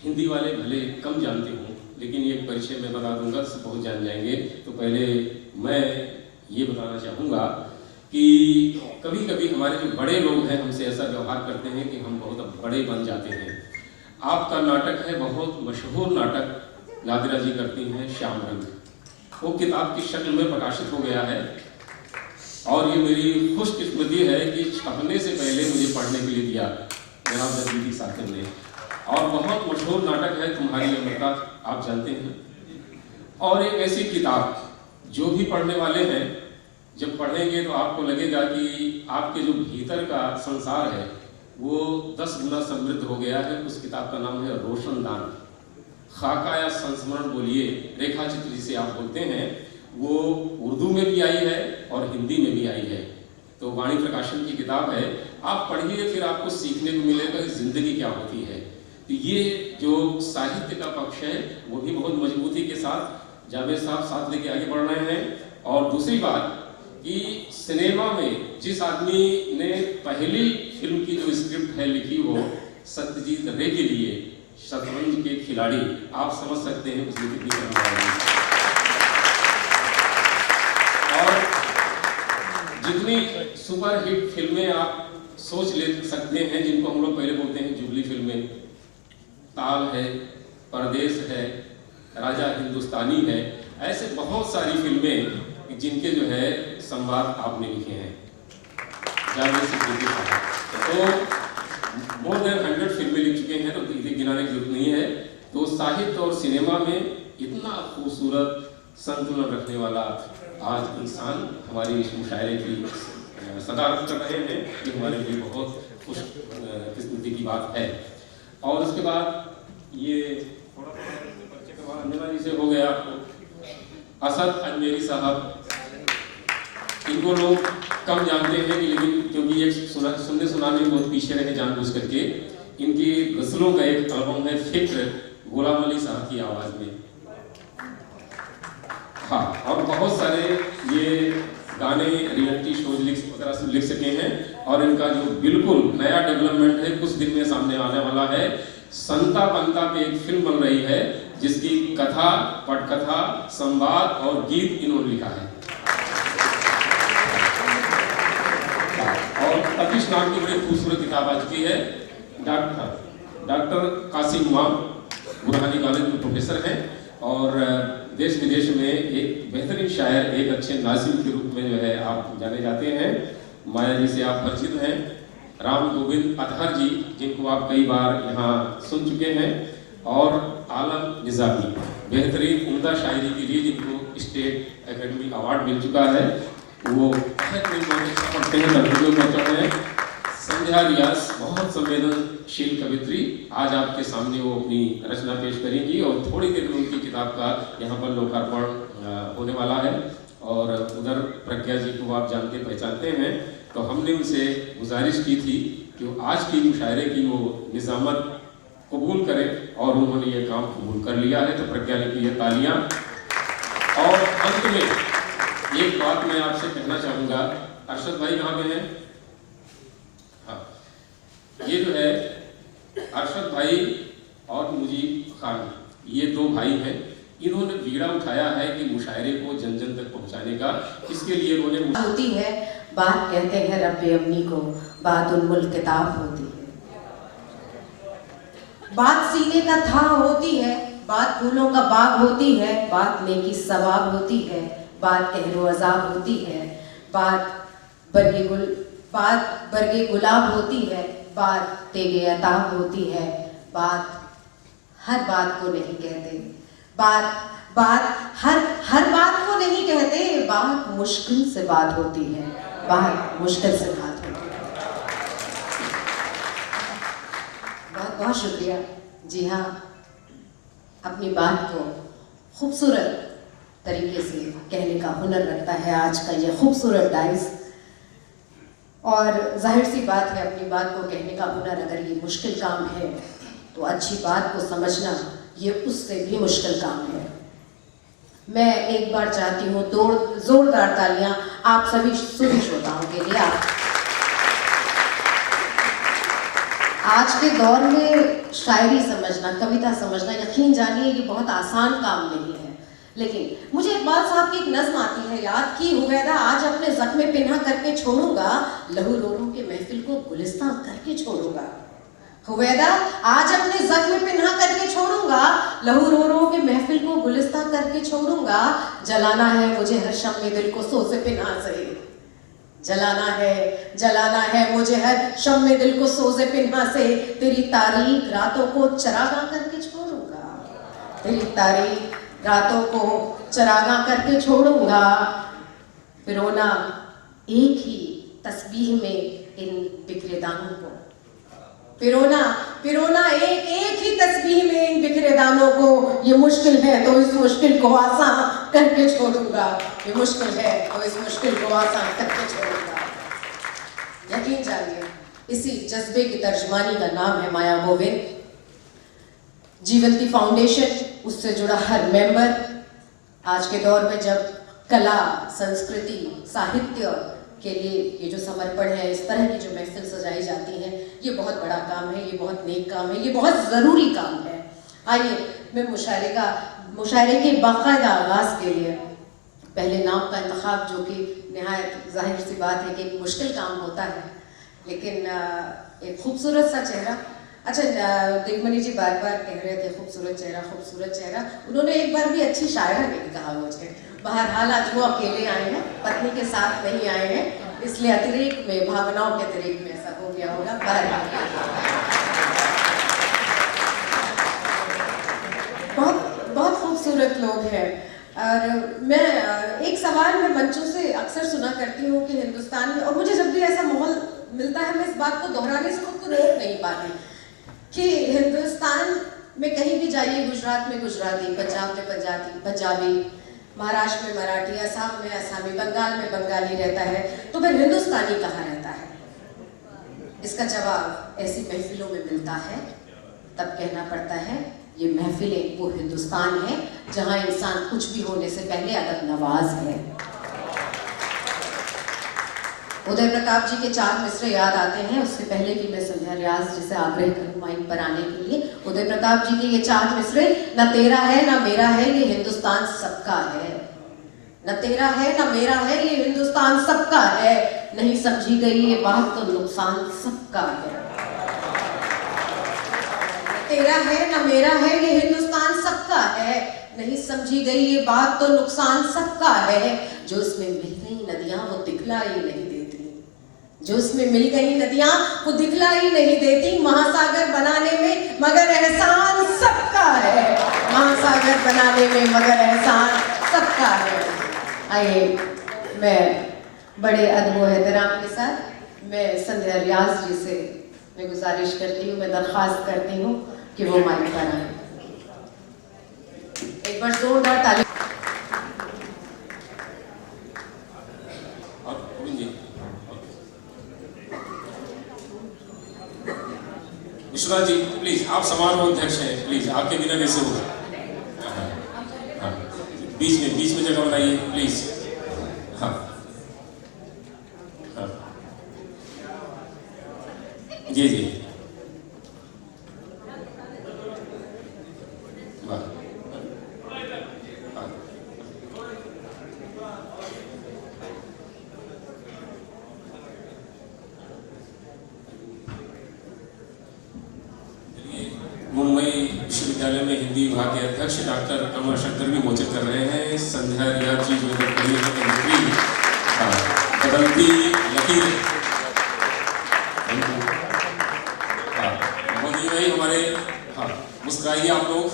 हिंदी वाले भले कम जानते हों, लेकिन ये परिचय मैं बता दूंगा, सब बहुत जान जाएंगे। तो पहले मैं ये बताना चाहूँगा कि कभी कभी हमारे जो बड़े लोग हैं हमसे ऐसा व्यवहार करते हैं कि हम बहुत बड़े बन जाते हैं। आपका नाटक है, बहुत मशहूर नाटक नादिरा जी करती हैं, श्याम रंग, वो किताब की शक्ल में प्रकाशित हो गया है। और ये मेरी खुशकिस्मती है कि छपने से पहले मुझे पढ़ने के लिए दिया जनाब सिद्दीकी साहब ने। और बहुत मशहूर नाटक है तुम्हारी अमृता, आप जानते हैं। और एक ऐसी किताब जो भी पढ़ने वाले हैं जब पढ़ेंगे तो आपको लगेगा कि आपके जो भीतर का संसार है वो 10 गुना समृद्ध हो गया है। उस किताब का नाम है रोशनदान। खाका या संस्मरण बोलिए, रेखा चित्र जिसे आप बोलते हैं, वो उर्दू में भी आई है और हिंदी में भी आई है। तो वाणी प्रकाशन की किताब है, आप पढ़िए, फिर आपको सीखने को मिलेगा कि जिंदगी क्या होती है। तो ये जो साहित्य का पक्ष है वो भी बहुत मजबूती के साथ जावेद साहब साथ लेके आगे बढ़ रहे हैं। और दूसरी बात कि सिनेमा में जिस आदमी ने पहली फिल्म की जो स्क्रिप्ट है लिखी, वो सत्यजीत रे के लिए शतरंज के खिलाड़ी, आप समझ सकते हैं उसमें कितनी कमी है। और जितनी सुपरहिट फिल्में आप सोच ले सकते हैं, जिनको हम लोग पहले बोलते हैं जुबली फिल्में, ताल है, परदेश है, राजा हिंदुस्तानी है, ऐसे बहुत सारी फिल्में जिनके जो है संवाद आपने लिखे हैं जावेद सिद्दीकी साहब। तो मोर देन 100 फिल्में लिख चुके हैं, तो इसे गिनाने की जरूरत नहीं है। तो साहित्य और सिनेमा में इतना खूबसूरत संतुलन रखने वाला आज इंसान हमारी इस मुशायरे की सदारत कर रहे हैं, ये हमारे लिए बहुत खुश किस्मती की बात है। और उसके बाद ये थोड़ा परिचय के बाद अंजना जी से हो गया आपको। असद अजमेरी साहब, इनको लोग कम जानते हैं कि लेकिन क्योंकि ये सुनने सुनाने में बहुत पीछे रहे जानबूझ करके, इनकी गज़लों का एक एल्बम है फिक्र, गुलाम अली साहब की आवाज़ में। हाँ, और बहुत सारे ये गाने रियलिटी शोज वगैरह लिख सके हैं। और इनका जो बिल्कुल नया डेवलपमेंट है, कुछ दिन में सामने आने वाला है। संता पंता पे एक फिल्म बन रही है जिसकी कथा, पटकथा, संवाद और गीत इन्होंने लिखा है। और तपिश नाम की बड़ी खूबसूरत किताब आ चुकी है। डॉक्टर कासिम इमाम बुरहानी कॉलेज में प्रोफेसर हैं और देश विदेश में एक बेहतरीन शायर, एक अच्छे नाज़िम के रूप में जो है आप जाने जाते हैं। माया जी से आप परिचित हैं। राम गोविंद अतहर जी, जिनको आप कई बार यहाँ सुन चुके हैं। और आलम निज़ामी, बेहतरीन उम्दा शायरी के लिए जिनको स्टेट एकेडमी अवार्ड मिल चुका है, वो पढ़ते हैं, लड़कियों बच्चों में। संध्या रियाज, बहुत संवेदनशील कवित्री, आज आपके सामने वो अपनी रचना पेश करेंगी और थोड़ी देर में उनकी किताब का यहाँ पर लोकार्पण होने वाला है। और उधर प्रज्ञा जी को आप जानते पहचानते हैं, तो हमने उनसे गुजारिश की थी कि वो आज की मुशायरे की वो निज़ामत कबूल करें और उन्होंने ये काम कबूल कर लिया है। तो प्रज्ञा जी की ये तालियाँ। और अंत में एक बात मैं आपसे कहना चाहूँगा, अरशद भाई कहाँ पे हैं? हाँ, ये जो है अरशद भाई और मुजीब खान, ये दो भाई हैं। इन्होंने बीड़ा उठाया है कि मुशायरे को जन जन तक पहुँचाने का। इसके लिए इन्होंने होती है बात, कहते हैं रब्बे अम्मी को, बात उन्मुल किताब होती है। बात सीने का था होती है, बात फूलों का बाग होती है, बात नेकी सवाब होती है, बात कहरो अजाब होती है, बात बरगे गुलाब होती है, बात तेगे अताब होती है, बात हर बात को नहीं कहते, बात हर बात को नहीं कहते, बात मुश्किल से बात होती है, बात मुश्किल से बात होती है। बहुत बहुत शुक्रिया। जी हाँ, अपनी बात को खूबसूरत तरीके से कहने का हुनर रखता है आज का ये खूबसूरत डाइस। और जाहिर सी बात है, अपनी बात को कहने का हुनर अगर ये मुश्किल काम है, तो अच्छी बात को समझना ये उससे भी मुश्किल काम है। मैं एक बार चाहती हूँ जोरदार तालियां आप सभी सुधी श्रोताओं के लिए। आज के दौर में शायरी समझना, कविता समझना, यकीन जानिए ये बहुत आसान काम नहीं है। लेकिन मुझे इकबाल साहब की एक नज़्म आती है याद कि हुवैदा आज अपने ज़ख्मे पिन्हा करके छोड़ूंगा, लहू रो रो के महफिल को गुलिस्तां करके छोड़ूंगा। हुवैदा आज अपने ज़ख्मे पिन्हा करके छोड़ूंगा, लहू रो रो के महफिल को गुलिस्तां करके छोड़ूंगा। जलाना है मुझे हर शम्मे दिल को सोज़े पिन्हा से, जलाना है मुझे हर शम्मे दिल को सोज़े पिन्हा से। तेरी तारीख रातों को चरागा करके छोड़ूंगा, तेरी तारीख रातों को चरागा करके छोड़ूंगा। पिरोना एक ही तस्बीह में इन बिखरे दानों को, पिरोना एक ही तस्बीह में इन बिखरे दानों को। ये मुश्किल है तो इस मुश्किल को आसान करके छोड़ूंगा, ये मुश्किल है तो इस मुश्किल को आसान करके छोड़ूंगा। यकीन जानिए इसी जज्बे की तर्जमानी का नाम है माया गोविंद। जीवंती फाउंडेशन, उससे जुड़ा हर मेंबर, आज के दौर में जब कला, संस्कृति, साहित्य के लिए ये जो समर्पण है, इस तरह की जो महफिल सजाई जाती है, ये बहुत बड़ा काम है, ये बहुत नेक काम है, ये बहुत ज़रूरी काम है। आइए मैं मुशायरे के बाकायदा आगाज़ के लिए पहले नाम का इंतखाब, जो कि नहायत जाहिर सी बात है कि एक मुश्किल काम होता है, लेकिन एक खूबसूरत सा चेहरा। अच्छा, दिलमणि जी बार बार कह रहे थे खूबसूरत चेहरा। उन्होंने एक बार भी अच्छी शायरा नहीं कहा मुझे। बहरहाल आज वो अकेले आए हैं, पत्नी के साथ नहीं आए हैं, इसलिए अतिरेक में, भावनाओं के अतिरेक में ऐसा हो गया होगा। बहरहाल बहुत खूबसूरत लोग हैं। और मैं एक सवाल मैं मंचों से अक्सर सुना करती हूँ कि हिंदुस्तान में, और मुझे जब भी ऐसा माहौल मिलता है, मैं इस बात को दोहराने से खुद को रोक नहीं पाती कि हिंदुस्तान में कहीं भी जाइए, गुजरात में गुजराती, पंजाब में पंजाबी, महाराष्ट्र में मराठी, असम में असमी, बंगाल में बंगाली रहता है, तो फिर हिंदुस्तानी कहाँ रहता है? इसका जवाब ऐसी महफिलों में मिलता है। तब कहना पड़ता है ये महफिलें वो हिंदुस्तान है जहाँ इंसान कुछ भी होने से पहले अदब नवाज है। उदय प्रताप जी के 4 मिसरे याद आते हैं। उससे पहले कि मैं संध्या रियाज जी से आग्रह करूं माइक पर आने के लिए, उदय प्रताप जी के ये 4 मिसरे, न तेरा है न मेरा है ये हिंदुस्तान सबका है, न तेरा है न मेरा है ये हिंदुस्तान सबका है, नहीं समझी गई ये बात तो नुकसान सबका है। तेरा है न मेरा है ये हिंदुस्तान सबका है, नहीं समझी गई ये बात तो नुकसान सबका है। जो इसमें मिल गई नदियां वो दिखलाई नहीं देती, जो इसमें मिल गई नदियां वो दिखलाई नहीं देती। महासागर बनाने में मगर एहसान सबका है, महासागर बनाने में मगर एहसान सबका है। आइए, मैं बड़े अदब और एहतराम के साथ मैं संध्या रियाज जी से मैं गुजारिश करती हूँ, मैं दरख्वास्त करती हूँ कि वो माइक पर आए। एक बार जोरदार ताली। विश्वनाथ जी प्लीज, आप समारोह अध्यक्ष हैं, प्लीज आपके बिना कैसे होगा? हाँ, बीच में जगह बनाइए प्लीज। हाँ हाँ जी जी, वाह, हाँ। मुंबई विश्वविद्यालय में हिंदी विभाग के अध्यक्ष डॉक्टर अमर शंकर भी मोचन कर रहे हैं। संध्या रियाज जी जो बदलती लकीर, मोदी भाई हमारे, हाँ मुस्कुराइए आप लोग,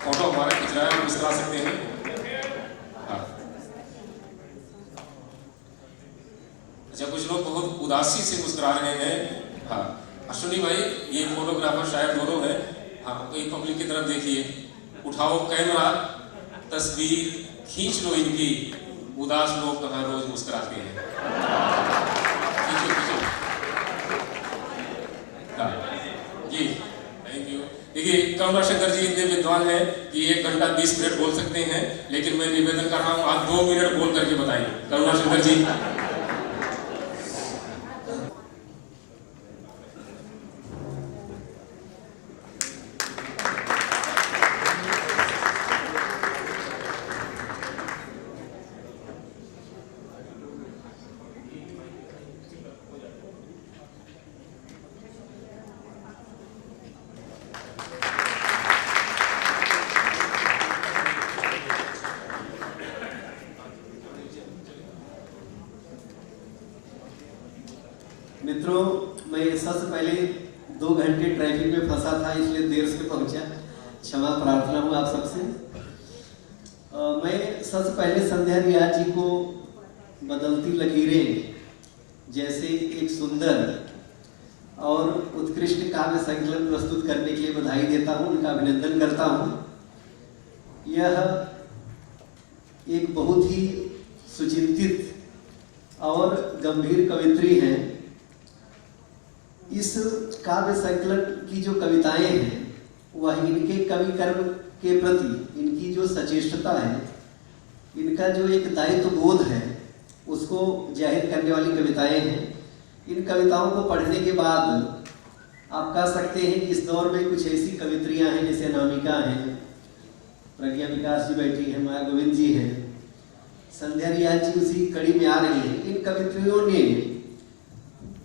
फोटो हमारा खिंच रहा है, मुस्कुरा सकते हैं। हाँ, अच्छा कुछ लोग बहुत उदासी से मुस्कुरा रहे हैं। हाँ अश्विनी भाई, ये फोटोग्राफर शायद दोनों हैं। हाँ, एक पब्लिक की तरफ देखिए, उठाओ कैमरा, तस्वीर खींच लो इनकी। उदास लोग कहाँ रोज मुस्कुराते हैं। खींचो खींचो। हाँ जी, थैंक यू। देखिए करुणा शंकर जी इतने विद्वान हैं कि 1 घंटा 20 मिनट बोल सकते हैं, लेकिन मैं निवेदन कर रहा हूँ आप 2 मिनट बोल करके बताइए। करुणा शंकर जी। मित्रों, मैं सबसे पहले 2 घंटे ट्रैफिक में फंसा था, इसलिए देर से पहुंचा, क्षमा प्रार्थना हूँ आप सबसे। मैं सबसे पहले संध्या रियाज जी को बदलती लकीरें जैसे एक सुंदर और उत्कृष्ट काव्य संकलन प्रस्तुत करने के लिए बधाई देता हूँ, उनका अभिनंदन करता हूँ। यह एक बहुत ही सुचिंतित और गंभीर कवित्री है। इस काव्य संकलन की जो कविताएं हैं वह इनके कवि कर्म के प्रति इनकी जो सचेष्टता है, इनका जो एक दायित्व बोध है, उसको जाहिर करने वाली कविताएं हैं। इन कविताओं को पढ़ने के बाद आप कह सकते हैं कि इस दौर में कुछ ऐसी कवित्रियां हैं जैसे अनामिका हैं, प्रज्ञा विकास जी बैठी हैं, माया गोविंद जी हैं, संध्या रियाज जी उसी कड़ी में आ रही हैं। इन कवित्रियों ने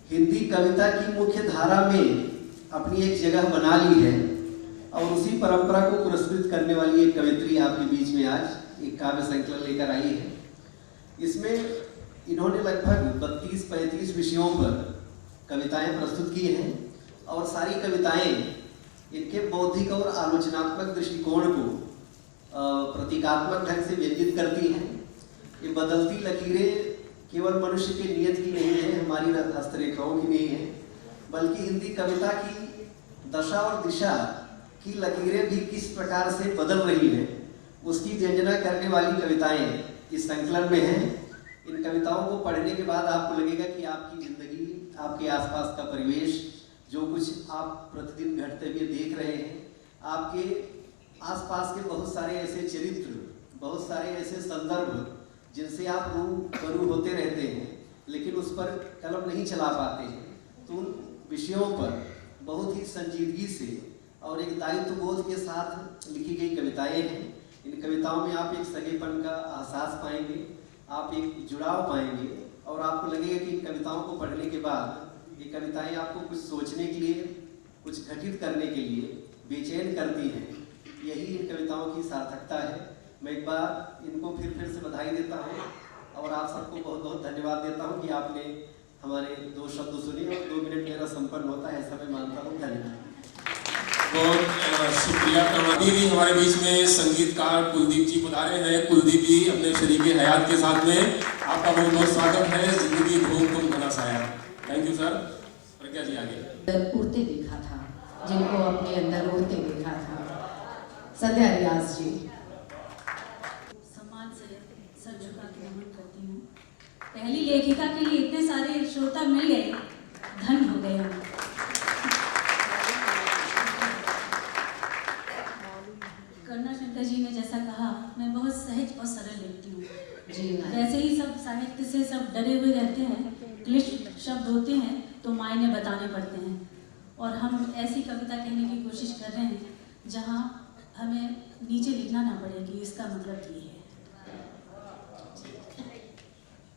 हिंदी कविता की मुख्य धारा में अपनी एक जगह बना ली है और उसी परंपरा को पुरस्कृत करने वाली एक कवित्री आपके बीच में आज एक काव्य संकलन लेकर आई है। इसमें इन्होंने लगभग 32-35 विषयों पर कविताएं प्रस्तुत की हैं और सारी कविताएं इनके बौद्धिक और आलोचनात्मक दृष्टिकोण को प्रतीकात्मक ढंग से व्यंजित करती हैं। ये बदलती लकीरें केवल मनुष्य के नियत की नहीं है, हमारी हस्तरेखाओं की नहीं है, बल्कि हिंदी कविता की दशा और दिशा की लकीरें भी किस प्रकार से बदल रही है उसकी व्यंजना करने वाली कविताएं इस संकलन में हैं। इन कविताओं को पढ़ने के बाद आपको लगेगा कि आपकी जिंदगी, आपके आसपास का परिवेश, जो कुछ आप प्रतिदिन घटते हुए देख रहे हैं, आपके आसपास के बहुत सारे ऐसे चरित्र, बहुत सारे ऐसे संदर्भ जिनसे आप रूबरू होते रहते हैं, लेकिन उस पर कलम नहीं चला पाते हैं, तो उन विषयों पर बहुत ही संजीदगी से और एक दायित्व बोध के साथ लिखी गई कविताएं हैं। इन कविताओं में आप एक सगेपन का एहसास पाएंगे, आप एक जुड़ाव पाएंगे और आपको लगेगा कि इन कविताओं को पढ़ने के बाद ये कविताएं आपको कुछ सोचने के लिए, कुछ घटित करने के लिए बेचैन करती हैं। यही इन कविताओं की सार्थकता है। मैं एक बार इनको फिर से बधाई देता हूँ और आप सबको बहुत बहुत धन्यवाद देता हूँ कि आपने हमारे 2 शब्द सुने और 2 मिनट मेरा संपन्न होता है ऐसा मैं मानता हूँ। धन्यवाद। बहुत शुक्रिया। अभी भी हमारे बीच में संगीतकार कुलदीप जी पधारे हैं। कुलदीप जी अपने शरीके हयात के साथ में आपका बहुत बहुत स्वागत है। जिंदगी धूम तुम घना साया। Thank you sir. Pragya ji आगे। उड़ते देखा था, जिनको अपने अंदर उड़ते देखा था। संध्या रियाज जी। सम्मान से सर झुका के नमन करती हूँ। पहली लेखिका के लिए इतने सारे श्रोता मिल गए, धन हो गए हम। करुणा शंकर जी ने जैसा कहा, मैं बहुत सहज और सरल लिखती हूँ जी। वैसे ही सब साहित्य से सब डरे हुए रहते हैं, क्लिष्ट शब्द होते हैं तो मायने बताने पड़ते हैं, और हम ऐसी कविता कहने की कोशिश कर रहे हैं जहाँ हमें नीचे लिखना ना पड़े कि इसका मतलब ये है।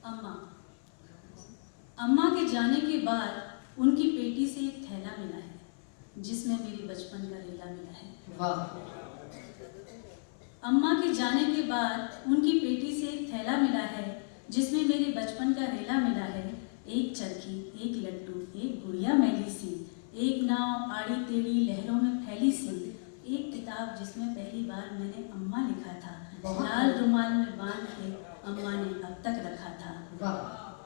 अम्मा। अम्मा के जाने के बाद उनकी पेटी से एक थैला मिला है जिसमें मेरी बचपन का रेला मिला है। वाह। अम्मा के जाने के बाद उनकी पेटी से एक थैला मिला है जिसमें मेरे बचपन का रेला मिला है। एक चरखी, एक लड्डू, एक गुड़िया मैली सी, एक नाव आड़ी टेढ़ी लहरों में फैली सी, एक किताब जिसमें पहली बार मैंने अम्मा लिखा था, लाल रुमाल में बांध के अम्मा ने अब तक रखा था।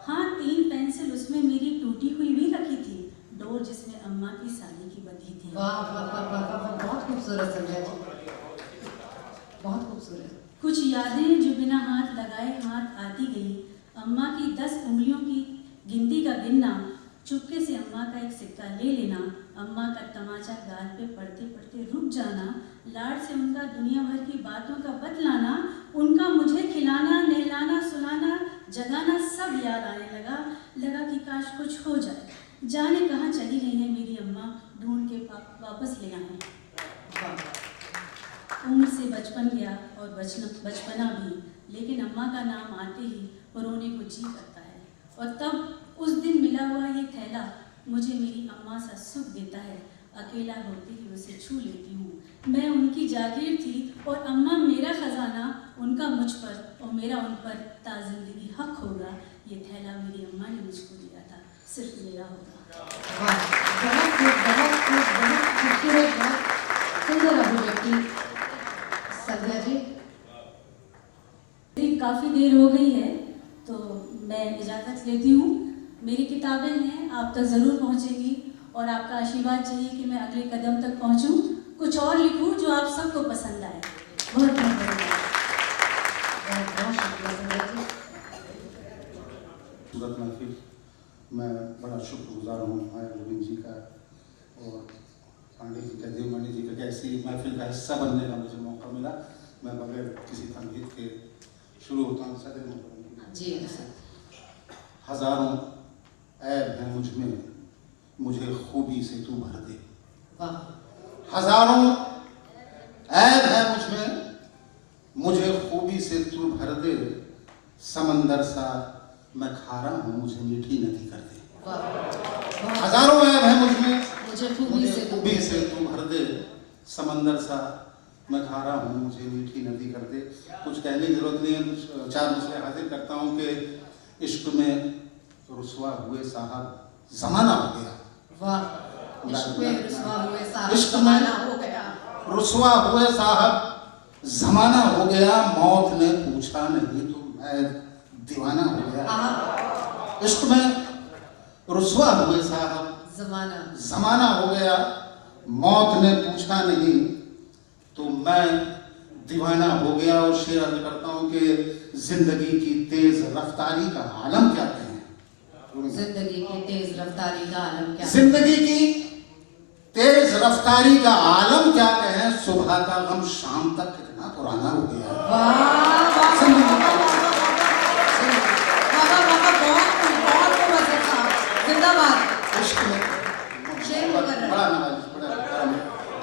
हाँ, 3 पेंसिल उसमें मेरी टूटी हुई भी रखी थी, डोर जिसमें अम्मा की साड़ी की बंधी थी। वाह वाह वाह वाह, बहुत खूबसूरत संध्या जी, बहुत खूबसूरत। कुछ यादें जो बिना हाथ लगाए हाथ आती गई, अम्मा की 10 उंगलियों की गिनती का गिनना, चुपके से अम्मा का एक सिक्का ले लेना, अम्मा का तमाचा गाल पे पढ़ते पढ़ते रुक जाना, लाड से उनका दुनिया भर की बातों का बतलाना, उनका मुझे खिलाना, नहलाना, सुलाना, जगाना सब याद आने लगा कि काश कुछ हो जाए। जाने कहाँ चली गई है मेरी अम्मा, ढूंढ के वापस ले आए। उम्र से बचपन गया और बचपना भी, लेकिन अम्मा का नाम आते ही रोने को जी करता है। और तब उस दिन मिला हुआ ये थैला मुझे मेरी अम्मा सा सुख देता है। अकेला होते ही उसे छू लेती हूँ। मैं उनकी जागीर थी और अम्मा मेरा खजाना, उनका मुझ पर और मेरा उन पर ताज़िंदगी हक होगा। ये थैला मेरी अम्मा ने मुझको दिया था, सिर्फ मेरा होगा। बहुत खूबसूरत, बहुत सुंदर अभिव्यक्ति संध्या जी। काफ़ी देर हो गई है तो मैं इजाज़त लेती हूँ। मेरी किताबें हैं, आप तक ज़रूर पहुँचेगी और आपका आशीर्वाद चाहिए कि मैं अगले कदम तक पहुँचूँ, कुछ और लिखूँ जो आप सबको पसंद आए। बहुत बहुत धन्यवाद। सूरत महफिल, मैं बड़ा शुक्रगुजार हूँ माया गोविंद जी का और पांडे जी का, देवमणि जी का, ऐसी महफिल का हिस्सा बनने का मुझे मौका मिला। मैं बगैर किसी तमहीद के शुरू होता हूँ। जी। हजारों ऐब हैं मुझ में, मुझे खूबी से तू भर दे। हजारों ऐब हैं मुझ में, मुझे खूबी से तू भर दे। समंदर सा मैं खारा हूँ, मुझे मीठी नदी कर दे। हजारों ऐब हैं मुझ में, मुझे खूबी से तू भर दे। समंदर सा मैं खारा हूँ, मुझे मीठी नदी कर दे। कुछ कहने की जरूरत नहीं है, कुछ 4 मसले हाजिर करता हूँ कि इश्क में रुसवा हुए साहब जमाना हो गया। वाह। इश्क में रुसवा हुए साहब इश्क में जमाना हो गया। रुसवा हुए साहब जमाना हो गया। मौत ने पूछा नहीं तो मैं दीवाना हो गया, इश्क में रुसवा हुए साहब जमाना हो गया, मौत ने पूछा नहीं तो मैं दीवाना हो गया। और शेर अर्ज करता हूँ कि जिंदगी की तेज रफ्तारी का आलम क्या कहें, जिंदगी की तेज रफ्तारी का आलम क्या, जिंदगी की तेज रफ्तारी का आलम क्या कहें, सुबह का गम शाम तक कितना पुराना हो गया।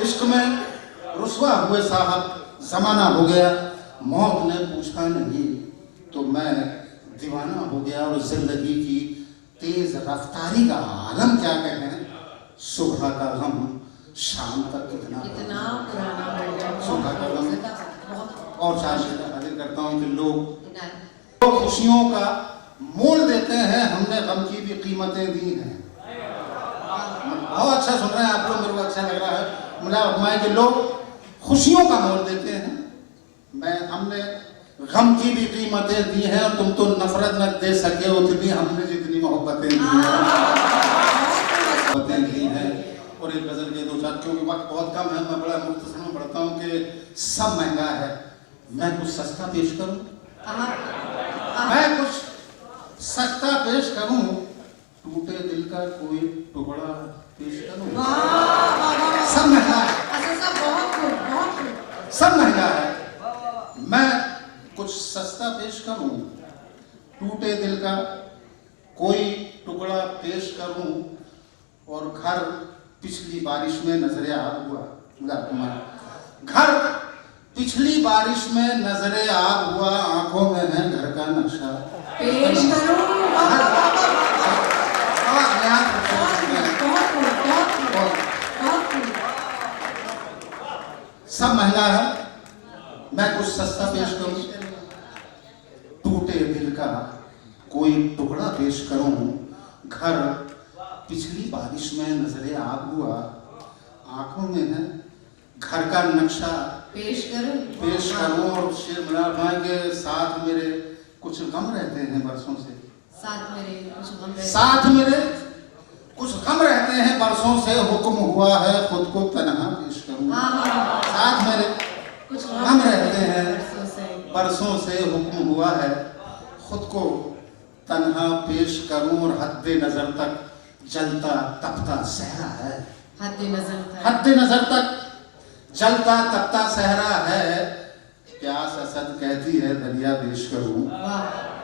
इश्क में रुसवा हुए साहब जमाना हो गया, मौत ने पूछा नहीं तो मैं दीवाना हो गया। और जिंदगी की तेज रफ्तारी का आलम क्या कहें, सुबह का गम शाम तक कितना पुराना हो गया। सुबह का गम। और हाजिर करता हूँ कि लोग खुशियों का मोल देते हैं, हमने गम की भी कीमतें दी हैं। बहुत अच्छा सुन रहे हैं आप लोग, मेरे को अच्छा लग रहा है। मुझे कि लोग खुशियों का मोल देते हैं, हमने गम की भी कीमतें दी हैं। और तुम तो नफरत न दे सके उतनी हमने जितनी मोहब्बतें दी हैं। और एक गजल के दो चार, क्योंकि वक्त बहुत कम है, मैं बड़ा मुख्तसर में पढ़ता हूँ कि सब महंगा है, मैं कुछ सस्ता पेश करूँ, मैं कुछ सस्ता पेश करूँ, टूटे दिल का कोई टुकड़ा पेश करूँ। सब महंगा है, सब महंगा है, मैं कुछ सस्ता पेश करूं, टूटे दिल का कोई टुकड़ा पेश करूं। और घर पिछली बारिश में नजरे आब हुआ, घर पिछली बारिश में नजरे आब हुआ, आंखों में है घर का नक्शा पेश करूं। सब महंगा है, मैं कुछ सस्ता पेश करूं, टूटे दिल का कोई टुकड़ा पेश करूं। घर पिछली बारिश में नजरे आब हुआ, आंखों में है घर का नक्शा पेश करूं। और शेर मुराद के साथ मेरे कुछ गम रहते हैं बरसों से, साथ मेरे कुछ गम रहते हैं बरसों से, हुक्म हुआ है खुद को तन्हा पेश करूं। साथ मेरे कुछ गम रहते हैं बरसों से, हुक्म हुआ है खुद को तन्हा पेश करूं। और हद्दे नजर तक जलता तपता सहरा है, हद्दे नजर तक जलता तपता सहरा है। प्यास असद कहती है दरिया पेश करूं,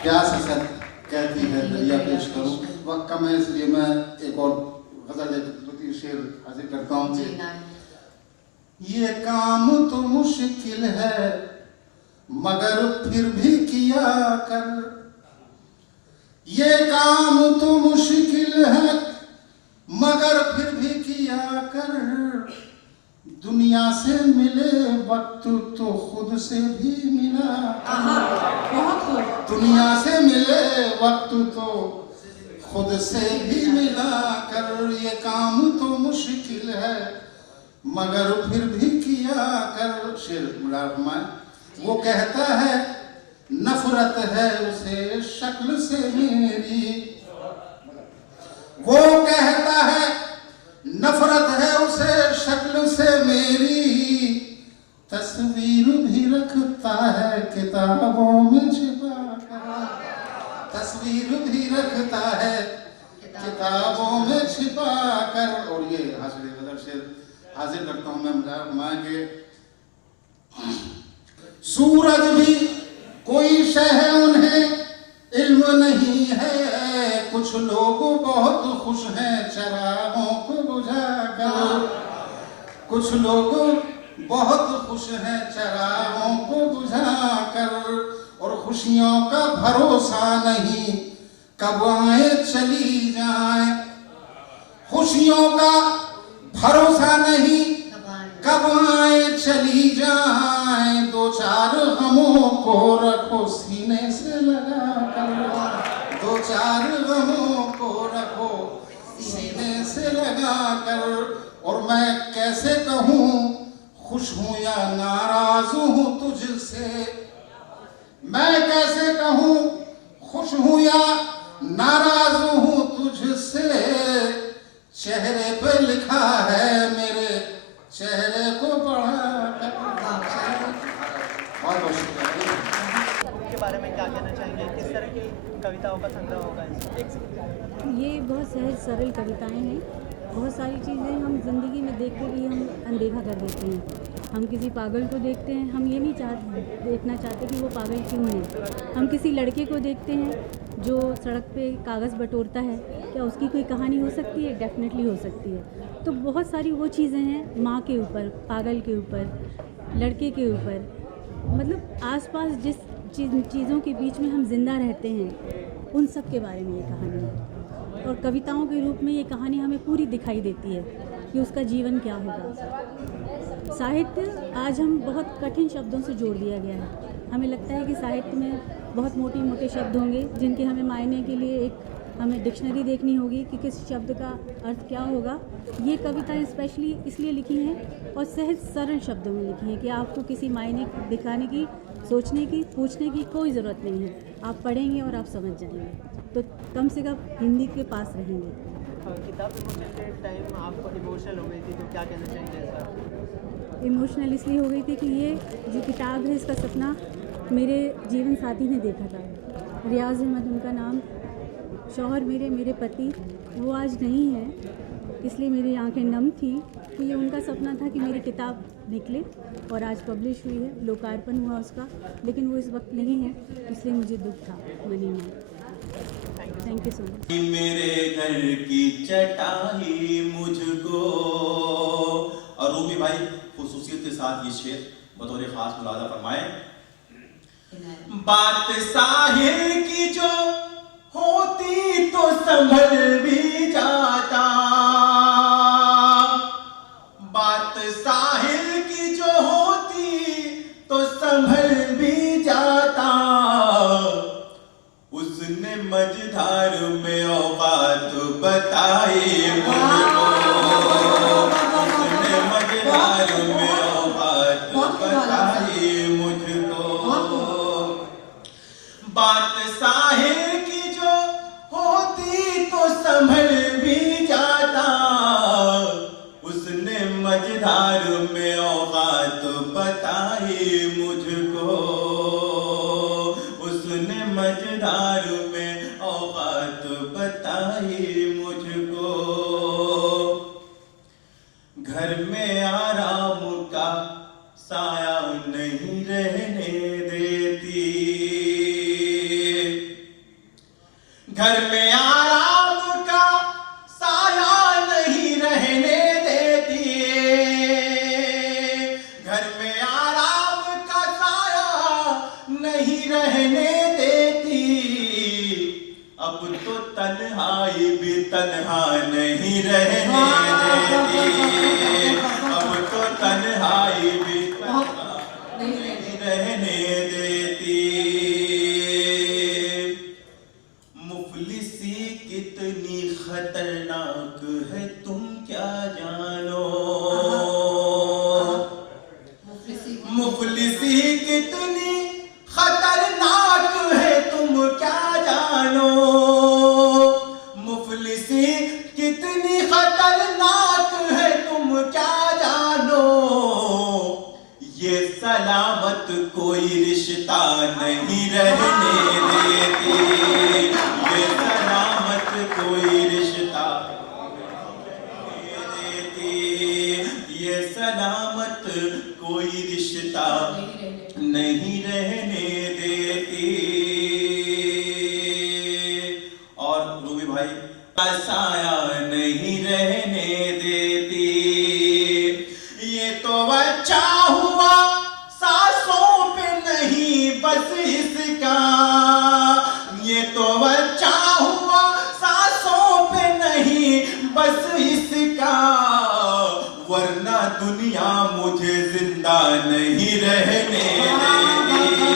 प्यास असद कहती है दरिया पेश करूं। वक्त कम है इसलिए मैं एक और गजल, एक शेर हाजिर करता हूँ। ये काम तो मुश्किल है मगर फिर भी किया कर, ये काम तो मुश्किल है मगर फिर भी किया कर। दुनिया से मिले वक्त तो खुद से भी मिला, दुनिया से मिले वक्त तो खुद से भी मिला कर। ये काम तो मुश्किल है मगर फिर भी किया कर। शेर मुराद वो कहता है नफरत है उसे शक्ल से मेरी, वो कहता है नफरत है उसे शक्ल से मेरी। तस्वीर भी रखता है किताबों में छिपा कर, तस्वीर भी रखता है किताबों में छिपा कर। और ये हाजिर करता हूं मैं के सूरज भी कोई शय है उन्हें इल्म नहीं है, कुछ लोग बहुत खुश हैं चरागों को बुझा कर। कुछ लोग बहुत खुश हैं चरागों को बुझा कर। और खुशियों का भरोसा नहीं कब आए चली जाए, खुशियों का भरोसा नहीं कब आए चली जाए। दो चार गमों को रखो सीने से लगा कर, दो चार गमों को रखो सीने से लगा कर। और मैं कैसे कहूँ खुश हूँ या नाराज हूँ तुझसे, मैं कैसे कहूँ खुश हूं या नाराज हूं तुझसे, चेहरे पे लिखा है मेरे चेहरे को पढ़ा। बहुत बहुत शुक्रिया। के बारे में क्या कहना चाहेंगे, किस तरह की कविताओं का संग्रह होगा इसमें? ये बहुत सहज सरल कविताएं हैं। बहुत सारी चीज़ें हम ज़िंदगी में देख कर भी हम अनदेखा कर देते हैं। हम किसी पागल को देखते हैं, हम ये नहीं देखना चाहते कि वो पागल क्यों है। हम किसी लड़के को देखते हैं जो सड़क पे कागज़ बटोरता है, क्या उसकी कोई कहानी हो सकती है? डेफिनेटली हो सकती है। तो बहुत सारी वो चीज़ें हैं, माँ के ऊपर, पागल के ऊपर, लड़के के ऊपर, मतलब आसपास जिस चीज़ों के बीच में हम जिंदा रहते हैं, उन सब के बारे में ये कहानी है। और कविताओं के रूप में ये कहानी हमें पूरी दिखाई देती है कि उसका जीवन क्या होगा। साहित्य आज हम बहुत कठिन शब्दों से जोड़ दिया गया है। हमें लगता है कि साहित्य में बहुत मोटे मोटे शब्द होंगे जिनके हमें मायने के लिए एक हमें डिक्शनरी देखनी होगी कि किस शब्द का अर्थ क्या होगा। ये कविताएं स्पेशली इसलिए लिखी हैं और सहज सरल शब्दों में लिखी हैं कि आपको किसी मायने दिखाने की, सोचने की, पूछने की कोई ज़रूरत नहीं है। आप पढ़ेंगे और आप समझ जाएंगे, तो कम से कम हिंदी के पास रहेंगे। किताब प्रमोशन के टाइम आपको इमोशनल हो गई थी, तो क्या कहना चाहेंगे इस बार? इमोशनल इसलिए हो गई थी कि ये जो किताब है, इसका सपना मेरे जीवन साथी ने देखा था। रियाज अहमद उनका नाम, शौहर मेरे पति, वो आज नहीं है, इसलिए मेरी आंखें नम थी कि ये उनका सपना था कि मेरी किताब निकले और आज पब्लिश हुई है, लोकार्पण हुआ उसका, लेकिन वो इस वक्त नहीं है, इसलिए मुझे दुख था मनी में। Thank you so much. मेरे घर की चटाई मुझको, और रूमी भाई खुसूसियत के साथ ये शेर बतौर खास मुलादा फरमाए। बात साहिल की जो होती तो संभल भी जाता, बात साहिल की जो होती तो संभल भी जाता। उसने मझधार में औकात बताई मुझको, उसने मझधार में औकात बताई मुझको। बात साहिल की जो होती तो संभल भी जाता, उसने मझधार में औकात बताई मुझको, उसने मझधार में औकात बताई मुझको। घर में आराम का साया नहीं रहने देती, घर में आराम का साया नहीं रहने देती, घर में आराम का साया नहीं रहने देती। अब तो तन्हाई भी तन्हा नहीं रहने देती, अब तो तन्हाई भी तन्हा नहीं रहने देती। मुफलिसी कितनी खतरनाक है तुम क्या जानो, मुफलिसी कितनी खतरनाक है तुम क्या जानो, मुफलिसी कितनी खतरनाक है तुम क्या जानो। ये सलामत कोई रिश्ता नहीं रहने देती, ये सलामत कोई रिश्ता नहीं देती, ये सलामत कोई रिश्ता नहीं रहने देती। और रूबी भाई, साया नहीं रहने देती। ये तो अच्छा हुआ सांसों पे नहीं बस इसका, ये तो अच्छा हुआ सांसों पे नहीं बस इसका, वरना दुनिया मुझे जिंदा नहीं रहने देती,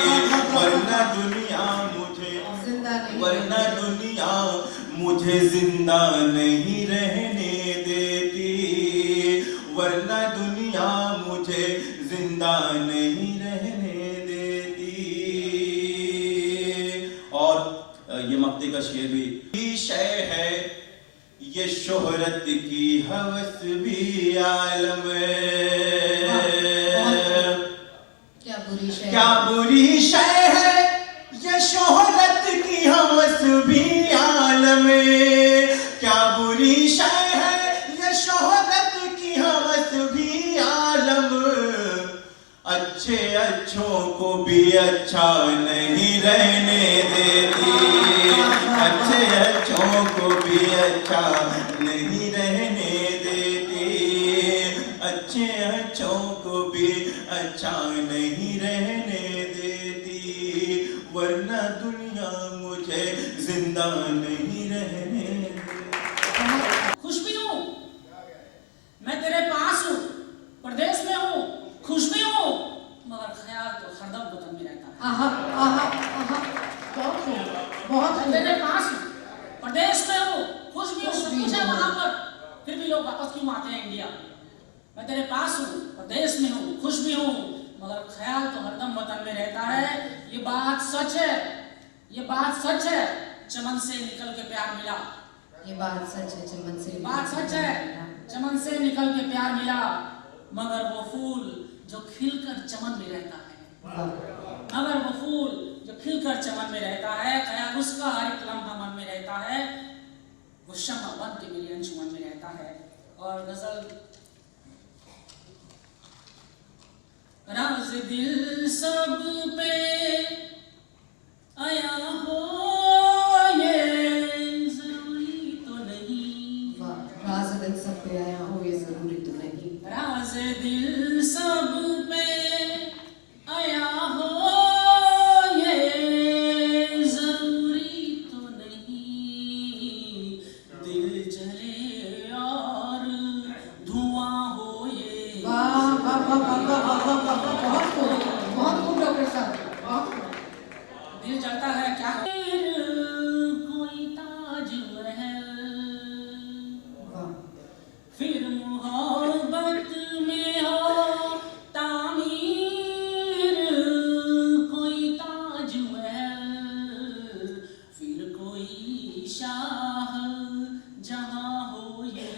वरना दुनिया मुझे वरना दुनिया मुझे जिंदा नहीं रहने देती, वरना दुनिया मुझे जिंदा नहीं रहने देती। और का शेर भी शय है ये शोहरत की हवस भी आलम क्या बुरी शय है ये शोहरत की हवस भी आलम क्या बुरी शय है ये शोहरत की हवस भी आलम अच्छे अच्छों को भी अच्छा नहीं रहने देती अच्छे अच्छों को भी अच्छा नहीं रहने देती अच्छे अच्छों को भी अच्छा नहीं रहने देती वरना दुनिया मुझे जिंदा नहीं रहने खुश भी हूँ मैं तेरे पास हूँ प्रदेश में हूँ खुश भी हूँ मगर ख्याल तो हरदम वतन में रहता है आहा आहा आहा बहुत मैं तेरे पास हूँ प्रदेश में हूँ खुश भी हूँ सब कुछ है वहाँ पर फिर भी लोग वापस क्यों आते हैं इंडिया मैं तेरे पास हूँ प्रदेश में हूँ खुश भी हूँ मगर ख्याल तो हरदम वतन में रहता है ये बात सच है ये बात सच है चमन से निकल के प्यार मिला ये बात सच है चमन से बात सच है चमन से निकल के प्यार मिला मगर वो फूल जो खिलकर चमन में रहता है मगर वो फूल जो खिलकर चमन में रहता है ख्याल उसका हर एक लम्हा मन में रहता है वो शम्मा बन के मेरे अंशुमन में रहता है और गजल राज दिल सब पे आया हो ये जरूरी तो नहीं राज दिल सब पे आया हो ये जरूरी तो नहीं राज दिल सब पे आया हो ये जरूरी तो नहीं दिल जले और धुआं हो ये वाह वाह वाह वाह वाह वाह बहुत खूब डॉक्टर साहब बहुत खूब दिल जलता है क्या कोई ताज महल फिर मोहब्बत में हो तामीर कोई ताज महल फिर कोई शाह जहां हो ये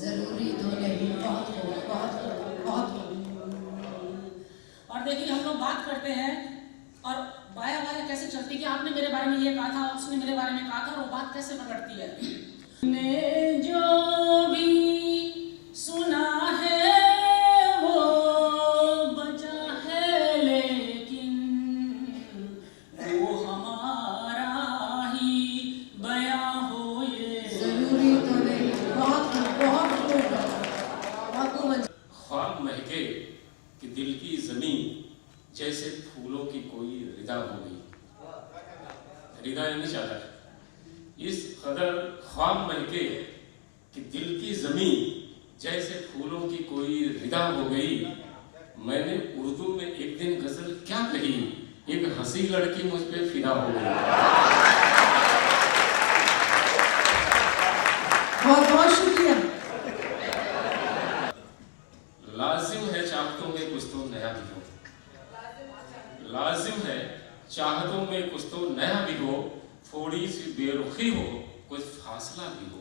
जरूरी तो नहीं बहुत खूब बहुत खूब बहुत खूब और देखिए हम लोग बात करते हैं और बाया बाया कैसे चलती कि आपने मेरे बारे में ये कहा था उसने मेरे बारे में कहा था वो बात कैसे पकड़ती है ने जो भी सुना है वो बचा है लेकिन वो हमारा ही बया हो ये जरूरी तो नहीं बहुत खूब ख्वाब महके कि दिल की जमीन जैसे फूलों की कोई रिदा हो गई रिदा नहीं चाहता इस कदर ख्वाब महके कि दिल की जमीन जैसे फूलों की कोई रिदा हो गई मैंने उर्दू में एक दिन गजल क्या कही एक हंसी लड़की मुझ पे फिदा हो गई बहुत बहुत शुक्रिया लाजिम है चाहतों में कुछ तो नया भी हो लाजिम है चाहतों में कुछ तो नया भी हो थोड़ी सी बेरुखी हो कुछ फासला भी हो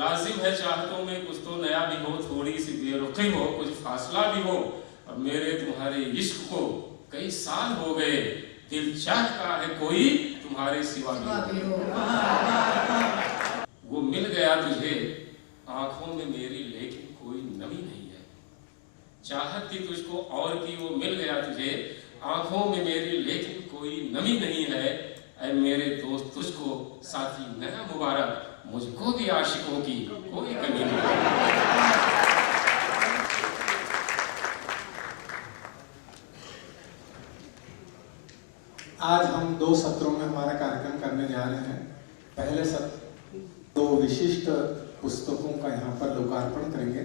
लाजिम है चाहतों में कुछ तो नया भी हो थोड़ी सी बेरुखी हो कुछ फासला भी हो और मेरे तुम्हारे इश्क को कई साल हो गए दिल चाहता है कोई तुम्हारे सिवा भी हो वो मिल गया तुझे आंखों में मेरी लेकिन कोई नमी नहीं है चाहत थी तुझको और की वो मिल गया तुझे आंखों में मेरी लेकिन कोई नमी नहीं है ऐ मेरे दोस्त तुझको साथी नया मुबारक मुझको भी आशिकों की कोई कमी नहीं आज हम 2 सत्रों में हमारा कार्यक्रम करने जा रहे हैं पहले सत्र 2 विशिष्ट पुस्तकों का यहाँ पर लोकार्पण करेंगे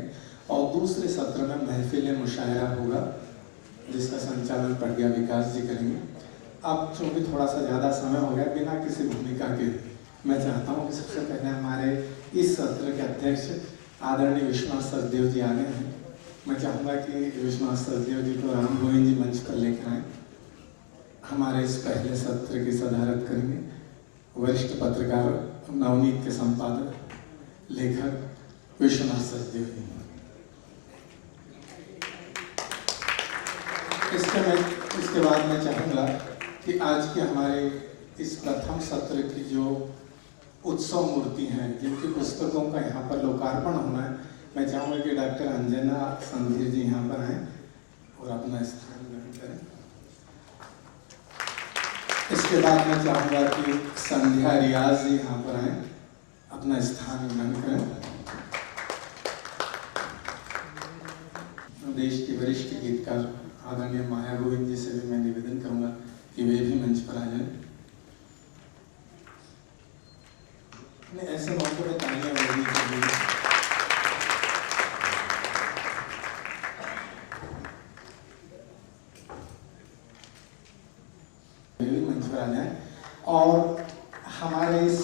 और दूसरे सत्र में महफिल मुशायरा होगा जिसका संचालन प्रज्ञा विकास जी करेंगे। अब चूँकि थोड़ा सा ज़्यादा समय हो गया बिना किसी भूमिका के मैं चाहता हूँ कि सबसे पहले हमारे इस सत्र के अध्यक्ष आदरणीय विश्वनाथ सचदेव जी आने हैं। मैं चाहूँगा कि विश्वनाथ सचदेव जी को राम गोविंद जी मंच पर लेकर आए हमारे इस पहले सत्र की सदारत करेंगे। वरिष्ठ पत्रकार नवनीत के संपादक लेखक विश्वनाथ सचदेव जी। इसके बाद मैं चाहूँगा कि आज के हमारे इस प्रथम सत्र की जो उत्सव मूर्ति हैं, जिनकी पुस्तकों का यहाँ पर लोकार्पण होना है, मैं चाहूँगा कि डॉक्टर अंजना संधीर जी यहाँ पर आएँ और अपना स्थान ग्रहण करें। इसके बाद मैं चाहूँगा कि संध्या रियाज जी यहाँ पर आएँ, अपना स्थान ग्रहण करें। देश की वरिष्ठ गीतकार आदरणीय माया गोविंद जी से भी मैं निवेदन करूँगा कि वे भी मंच पर आ जाएं। ऐसे मौके पर तालियां बजनी चाहिए। मंच पर आ जाएं। और हमारे इस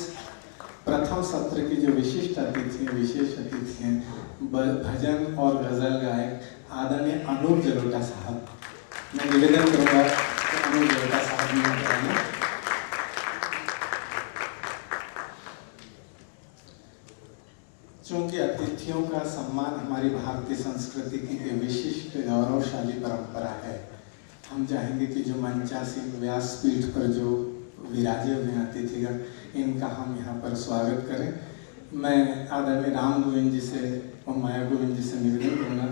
प्रथम सत्र की जो विशिष्ट अतिथि विशेष अतिथि हैं, भजन और गजल गायक आदरणीय अनूप जलोटा साहब, मैं निवेदन करूँगा कि अनूप जलोटा साहब ने बताया। चूंकि अतिथियों का सम्मान हमारी भारतीय संस्कृति की एक विशिष्ट गौरवशाली परंपरा है, हम चाहेंगे कि जो मंचासीन व्यासपीठ पर जो विराजे हुए अतिथिगण, इनका हम यहाँ पर स्वागत करें। मैं आदरणीय राम गोविंद जी से और माया गोविंद जी से निवेदन करूँगा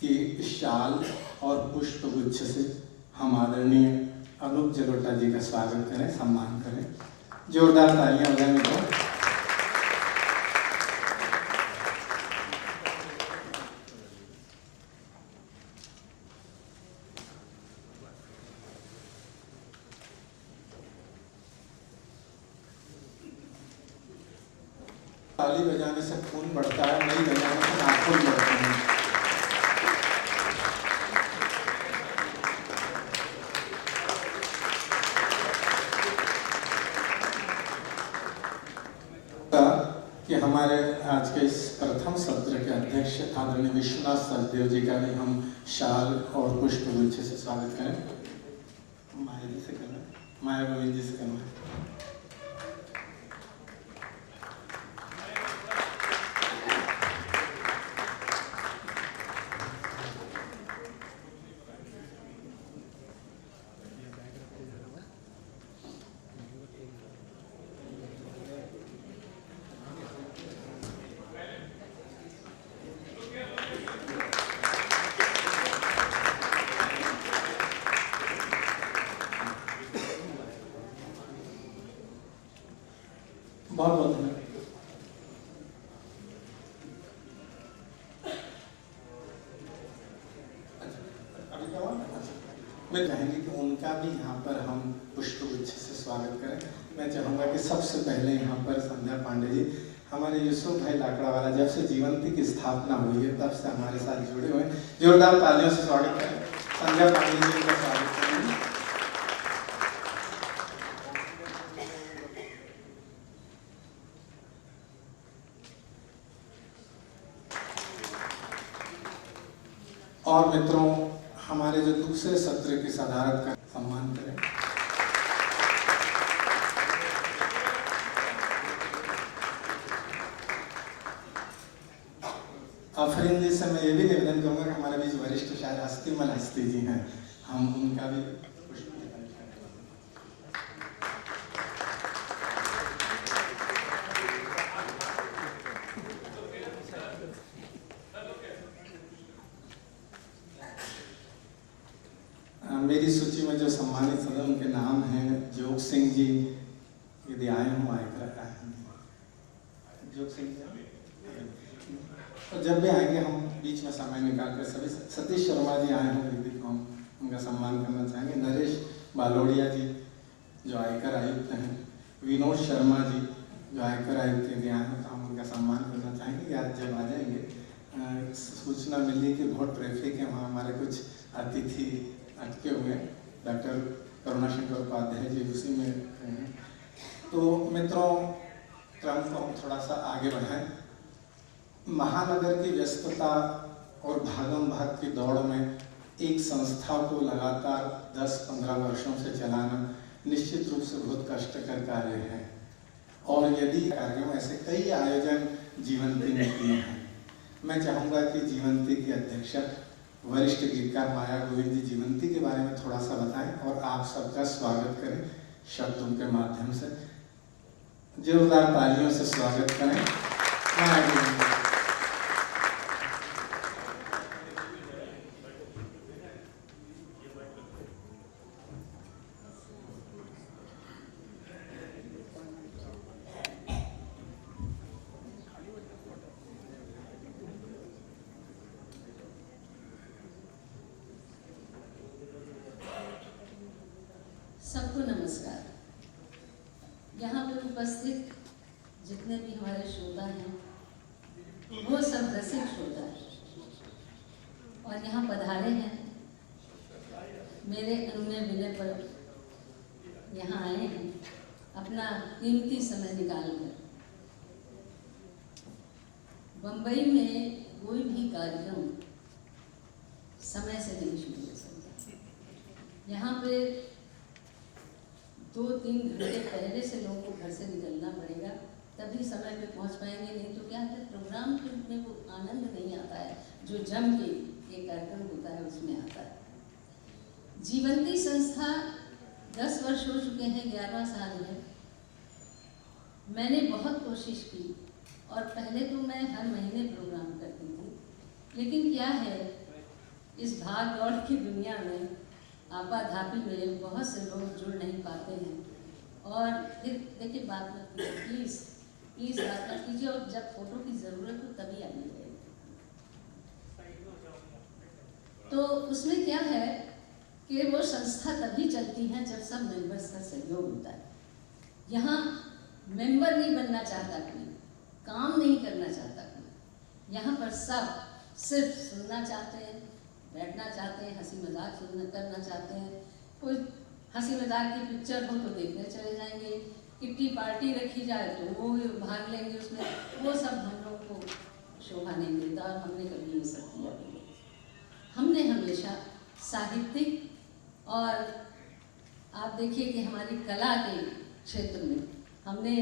कि शाल और पुष्पगुच्छ से हम आदरणीय अनूप जलोटा जी का स्वागत करें, सम्मान करें। जोरदार तालियां बजाएं तो। ताली बजाने से खून बढ़ता है, नहीं बजाने से नाखून बढ़ते हैं। कि हमारे आज के इस प्रथम सत्र के अध्यक्ष आदरणीय विश्वनाथ सचदेव जी का भी हम शाल और पुष्पगुच्छ से स्वागत करें। माया जी से करना, माया गोविंद जी से करना। बहुत बहुत धन्यवाद। मैं चाहेंगे कि उनका भी यहाँ पर हम पुष्पगुच्छ से स्वागत करें। मैं चाहूँगा कि सबसे पहले यहाँ पर संध्या पांडे जी, हमारे यूसुफ भाई लाकड़ावाला जब से जीवंती की स्थापना हुई है तब से हमारे साथ जुड़े हुए हैं। जोरदार तालियों से स्वागत करें संध्या पांडे जी का। स्वागत करेंगे। और मित्रों, हमारे जो दूसरे सत्र की सदारत का सम्मान करें। आफरीन जी से मैं ये भी निवेदन करूंगा कि हमारे बीच वरिष्ठ शायर हस्तीमल हस्ती जी हैं, हम उनका भी मेरी सूची में जो सम्मानित सदस्य उनके नाम हैं जोग सिंह जी, यदि आए हों आएकर जोग सिंह जी, और जब भी आएंगे हम बीच में समय निकाल कर सभी। सतीश शर्मा जी आए हों यदि तो हम उनका सम्मान करना चाहेंगे। नरेश बालोड़िया जी जो आयकर आयुक्त हैं, विनोद शर्मा जी जो आयकर आयुक्त यदि आए हों तो हम उनका सम्मान करना चाहेंगे। आज जब आ जाएंगे, सूचना मिली कि बहुत ट्रैफिक है, वहाँ हमारे कुछ अतिथि अटके हुए, डॉक्टर करुणाशंकर उपाध्याय जी उसी में हैं। तो मित्रों, क्रम को हम थोड़ा सा आगे बढ़ाएं। महानगर की व्यस्तता और भागम भाग की दौड़ में एक संस्था को लगातार 10-15 वर्षों से चलाना निश्चित रूप से बहुत कष्टकर कार्य है। और यदि कार्यक्रम ऐसे कई आयोजन जीवंती में किए हैं, मैं चाहूँगा कि जीवंती की अध्यक्षा वरिष्ठ गीतकार माया गोविंद जी जीवंती के बारे में थोड़ा सा बताएं और आप सबका स्वागत करें शब्दों के माध्यम से। जोरदार तालियों से स्वागत करें माया गोविंद जी। सबको नमस्कार। यहाँ पर उपस्थित जितने भी हमारे श्रोता हैं वो सब रसिक श्रोता हैं और यहाँ पधारे हैं मेरे अनुनय विनय पर यहाँ आए हैं अपना कीमती समय निकाल कर। बम्बई में कोई भी कार्यक्रम समय से नहीं शुरू हो सकता। यहाँ पे 2-3 घंटे पहले से लोगों को घर से निकलना पड़ेगा, तभी समय पे पहुंच पाएंगे। नहीं तो क्या है, प्रोग्राम में वो आनंद नहीं आता है जो जम के एक कार्यक्रम होता है उसमें आता है। जीवंती संस्था 10 वर्ष हो चुके हैं, 11वां साल है। मैंने बहुत कोशिश की और पहले तो मैं हर महीने प्रोग्राम करती थी, लेकिन क्या है इस भाग दौड़ की दुनिया में आपाधापी में बहुत से लोग जुड़ नहीं पाते हैं। और फिर देखिए बात मत कीजिए, प्लीज़ प्लीज़ बात मत कीजिए, और जब फोटो की ज़रूरत हो तभी आइए। तो उसमें क्या है कि वो संस्था तभी चलती है जब सब मेंबर्स का सहयोग होता है। यहाँ मेंबर नहीं बनना चाहता कोई, काम नहीं करना चाहता कोई। यहाँ पर सब सिर्फ सुनना चाहते हैं, बैठना चाहते हैं, हंसी मजाक करना चाहते हैं। कोई हंसी मजाक की पिक्चर हो तो देखने चले जाएंगे, किट्टी पार्टी रखी जाए तो वो भाग लेंगे उसमें। वो सब हम लोग को शोभा नहीं देता और हमने कभी ये सब किया नहीं। हमने हमेशा साहित्यिक और आप देखिए कि हमारी कला के क्षेत्र में हमने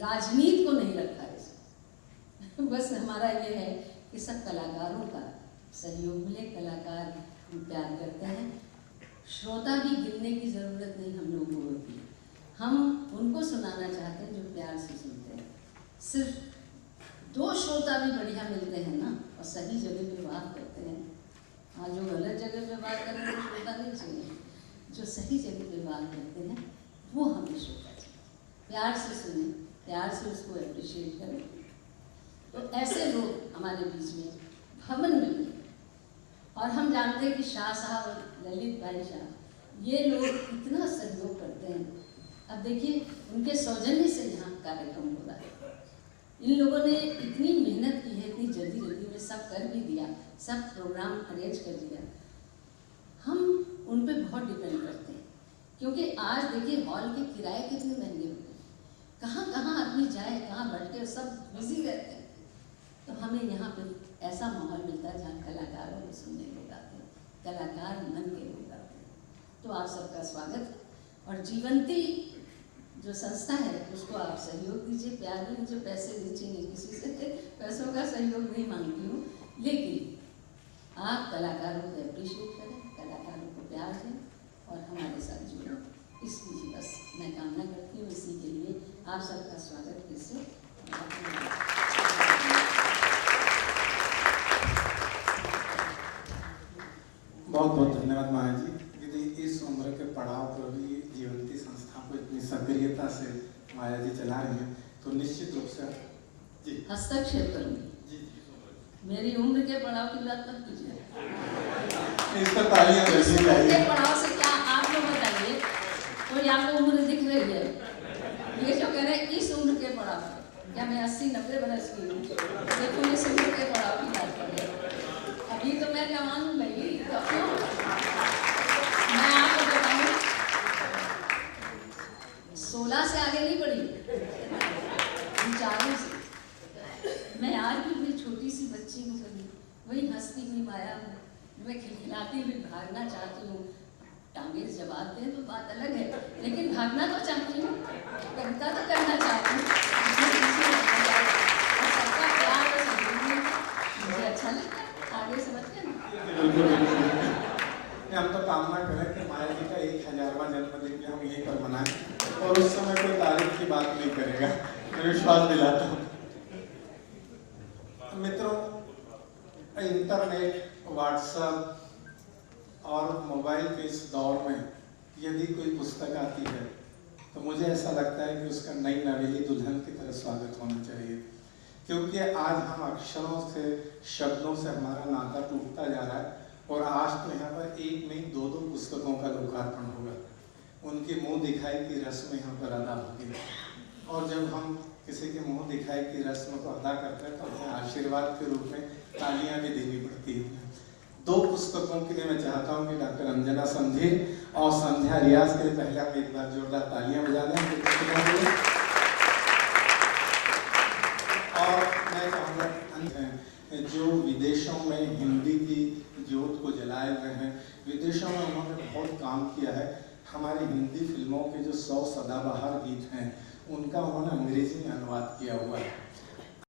राजनीति को नहीं रखा है। बस हमारा ये है कि सब कलाकारों का सहयोग मिले, कलाकार प्यार करते हैं। श्रोता भी गिनने की ज़रूरत नहीं हम लोगों को होती है, हम उनको सुनाना चाहते हैं जो प्यार से सुनते हैं। सिर्फ 2 श्रोता भी बढ़िया मिलते हैं ना और सही जगह पे बात करते हैं। हाँ, जो गलत जगह पे बात करें तो श्रोता नहीं चाहिए, जो सही जगह पे बात करते हैं वो हमें श्रोता चाहिए। प्यार से सुने, प्यार से उसको अप्रिशिएट करें। तो ऐसे लोग हमारे बीच में भवन में भी, और हम जानते हैं कि शाह साहब और ललित भाई शाह ये लोग इतना सहयोग करते हैं। अब देखिए उनके सौजन्य से यहाँ कार्यक्रम हो रहा है। इन लोगों ने इतनी मेहनत की है, इतनी जल्दी जल्दी में सब कर भी दिया, सब प्रोग्राम अरेंज कर दिया। हम उन पर बहुत डिपेंड करते हैं, क्योंकि आज देखिए हॉल के किराए कितने महंगे हो गए, कहाँ कहाँ आदमी जाए, कहाँ बैठे, सब बिजी रहते हैं। तो हमें यहाँ पे ऐसा माहौल मिलता है जहाँ कलाकारों को सुनने लोग आते हैं, कलाकार मन के लोग आते हैं। तो आप सबका स्वागत है। और जीवंती जो संस्था है उसको आप सहयोग दीजिए, प्यार भी। मुझे पैसे नहीं चाहिए, किसी से पैसों का सहयोग नहीं मांगती हूँ, लेकिन आप कलाकारों को अप्रिशिएट करें, कलाकारों को प्यार दें और हमारे साथ जुड़ें। इसकी ही बस मैं कामना करती हूँ। इसी के लिए आप सबका स्वागत फिर से। बहुत बहुत धन्यवाद माया जी। यदि इस उम्र के पड़ाव पर भी जीवंती संस्था को इतनी सक्रियता से माया जी चला रही हैं, तो निश्चित रूप से जी हस्तक्षेप करूँगी। मेरी उम्र के पड़ाव की बात मत कीजिए। इस पर तालियां बजनी चाहिए। पड़ाव से क्या आप लोग बताइए, कोई आपको उम्र दिख रही है? ये जो कह रहे हैं इस उम्र के पड़ाव, क्या मैं 80-90 बरस की हूँ? देखो इस उम्र के पड़ाव की बात कर रहे हैं। अभी तो मैं जवान हूँ भाई, तो क्यों? मैं आपको बताऊँ 16 से आगे नहीं बढ़ी, विचारों से। मैं आज भी छोटी सी बच्ची हूँ, कभी वही हंसती हुई माया हूँ, मैं खिलखिलाती हुई भागना चाहती हूँ। टांगे जवाब दें तो बात अलग है, लेकिन भागना तो चाहती हूँ। आत्मविश्वास दिलाता हूँ। मित्रों, इंटरनेट, व्हाट्सएप और मोबाइल के इस दौर में यदि कोई पुस्तक आती है तो मुझे ऐसा लगता है कि उसका नई नवेली दुल्हन की तरह स्वागत होना चाहिए, क्योंकि आज हम अक्षरों से, शब्दों से हमारा नाता टूटता जा रहा है। और आज तो यहाँ पर एक नहीं 2-2 पुस्तकों का लोकार्पण होगा। उनके मुंह दिखाई की रस्म यहाँ पर अदा होगी, और जब हम किसी के मुंह दिखाई की रस्म को अदा करते हैं तो हमें आशीर्वाद के रूप में तालियां भी देनी पड़ती हैं। 2 पुस्तकों के लिए मैं चाहता हूँ कि डॉक्टर अंजना समधीर और संध्या रियाज के लिए पहले हम एक बार जोरदार तालियां बजा दें उनके पुस्तकों के लिए। और मैं चाहूँगा जो विदेशों में हिंदी की ज्योत को जलाए हुए हैं, विदेशों में उन्होंने बहुत काम किया है। हमारी हिंदी फिल्मों के जो 100 सदाबहार गीत हैं उनका उन्होंने अंग्रेजी में अनुवाद किया हुआ है।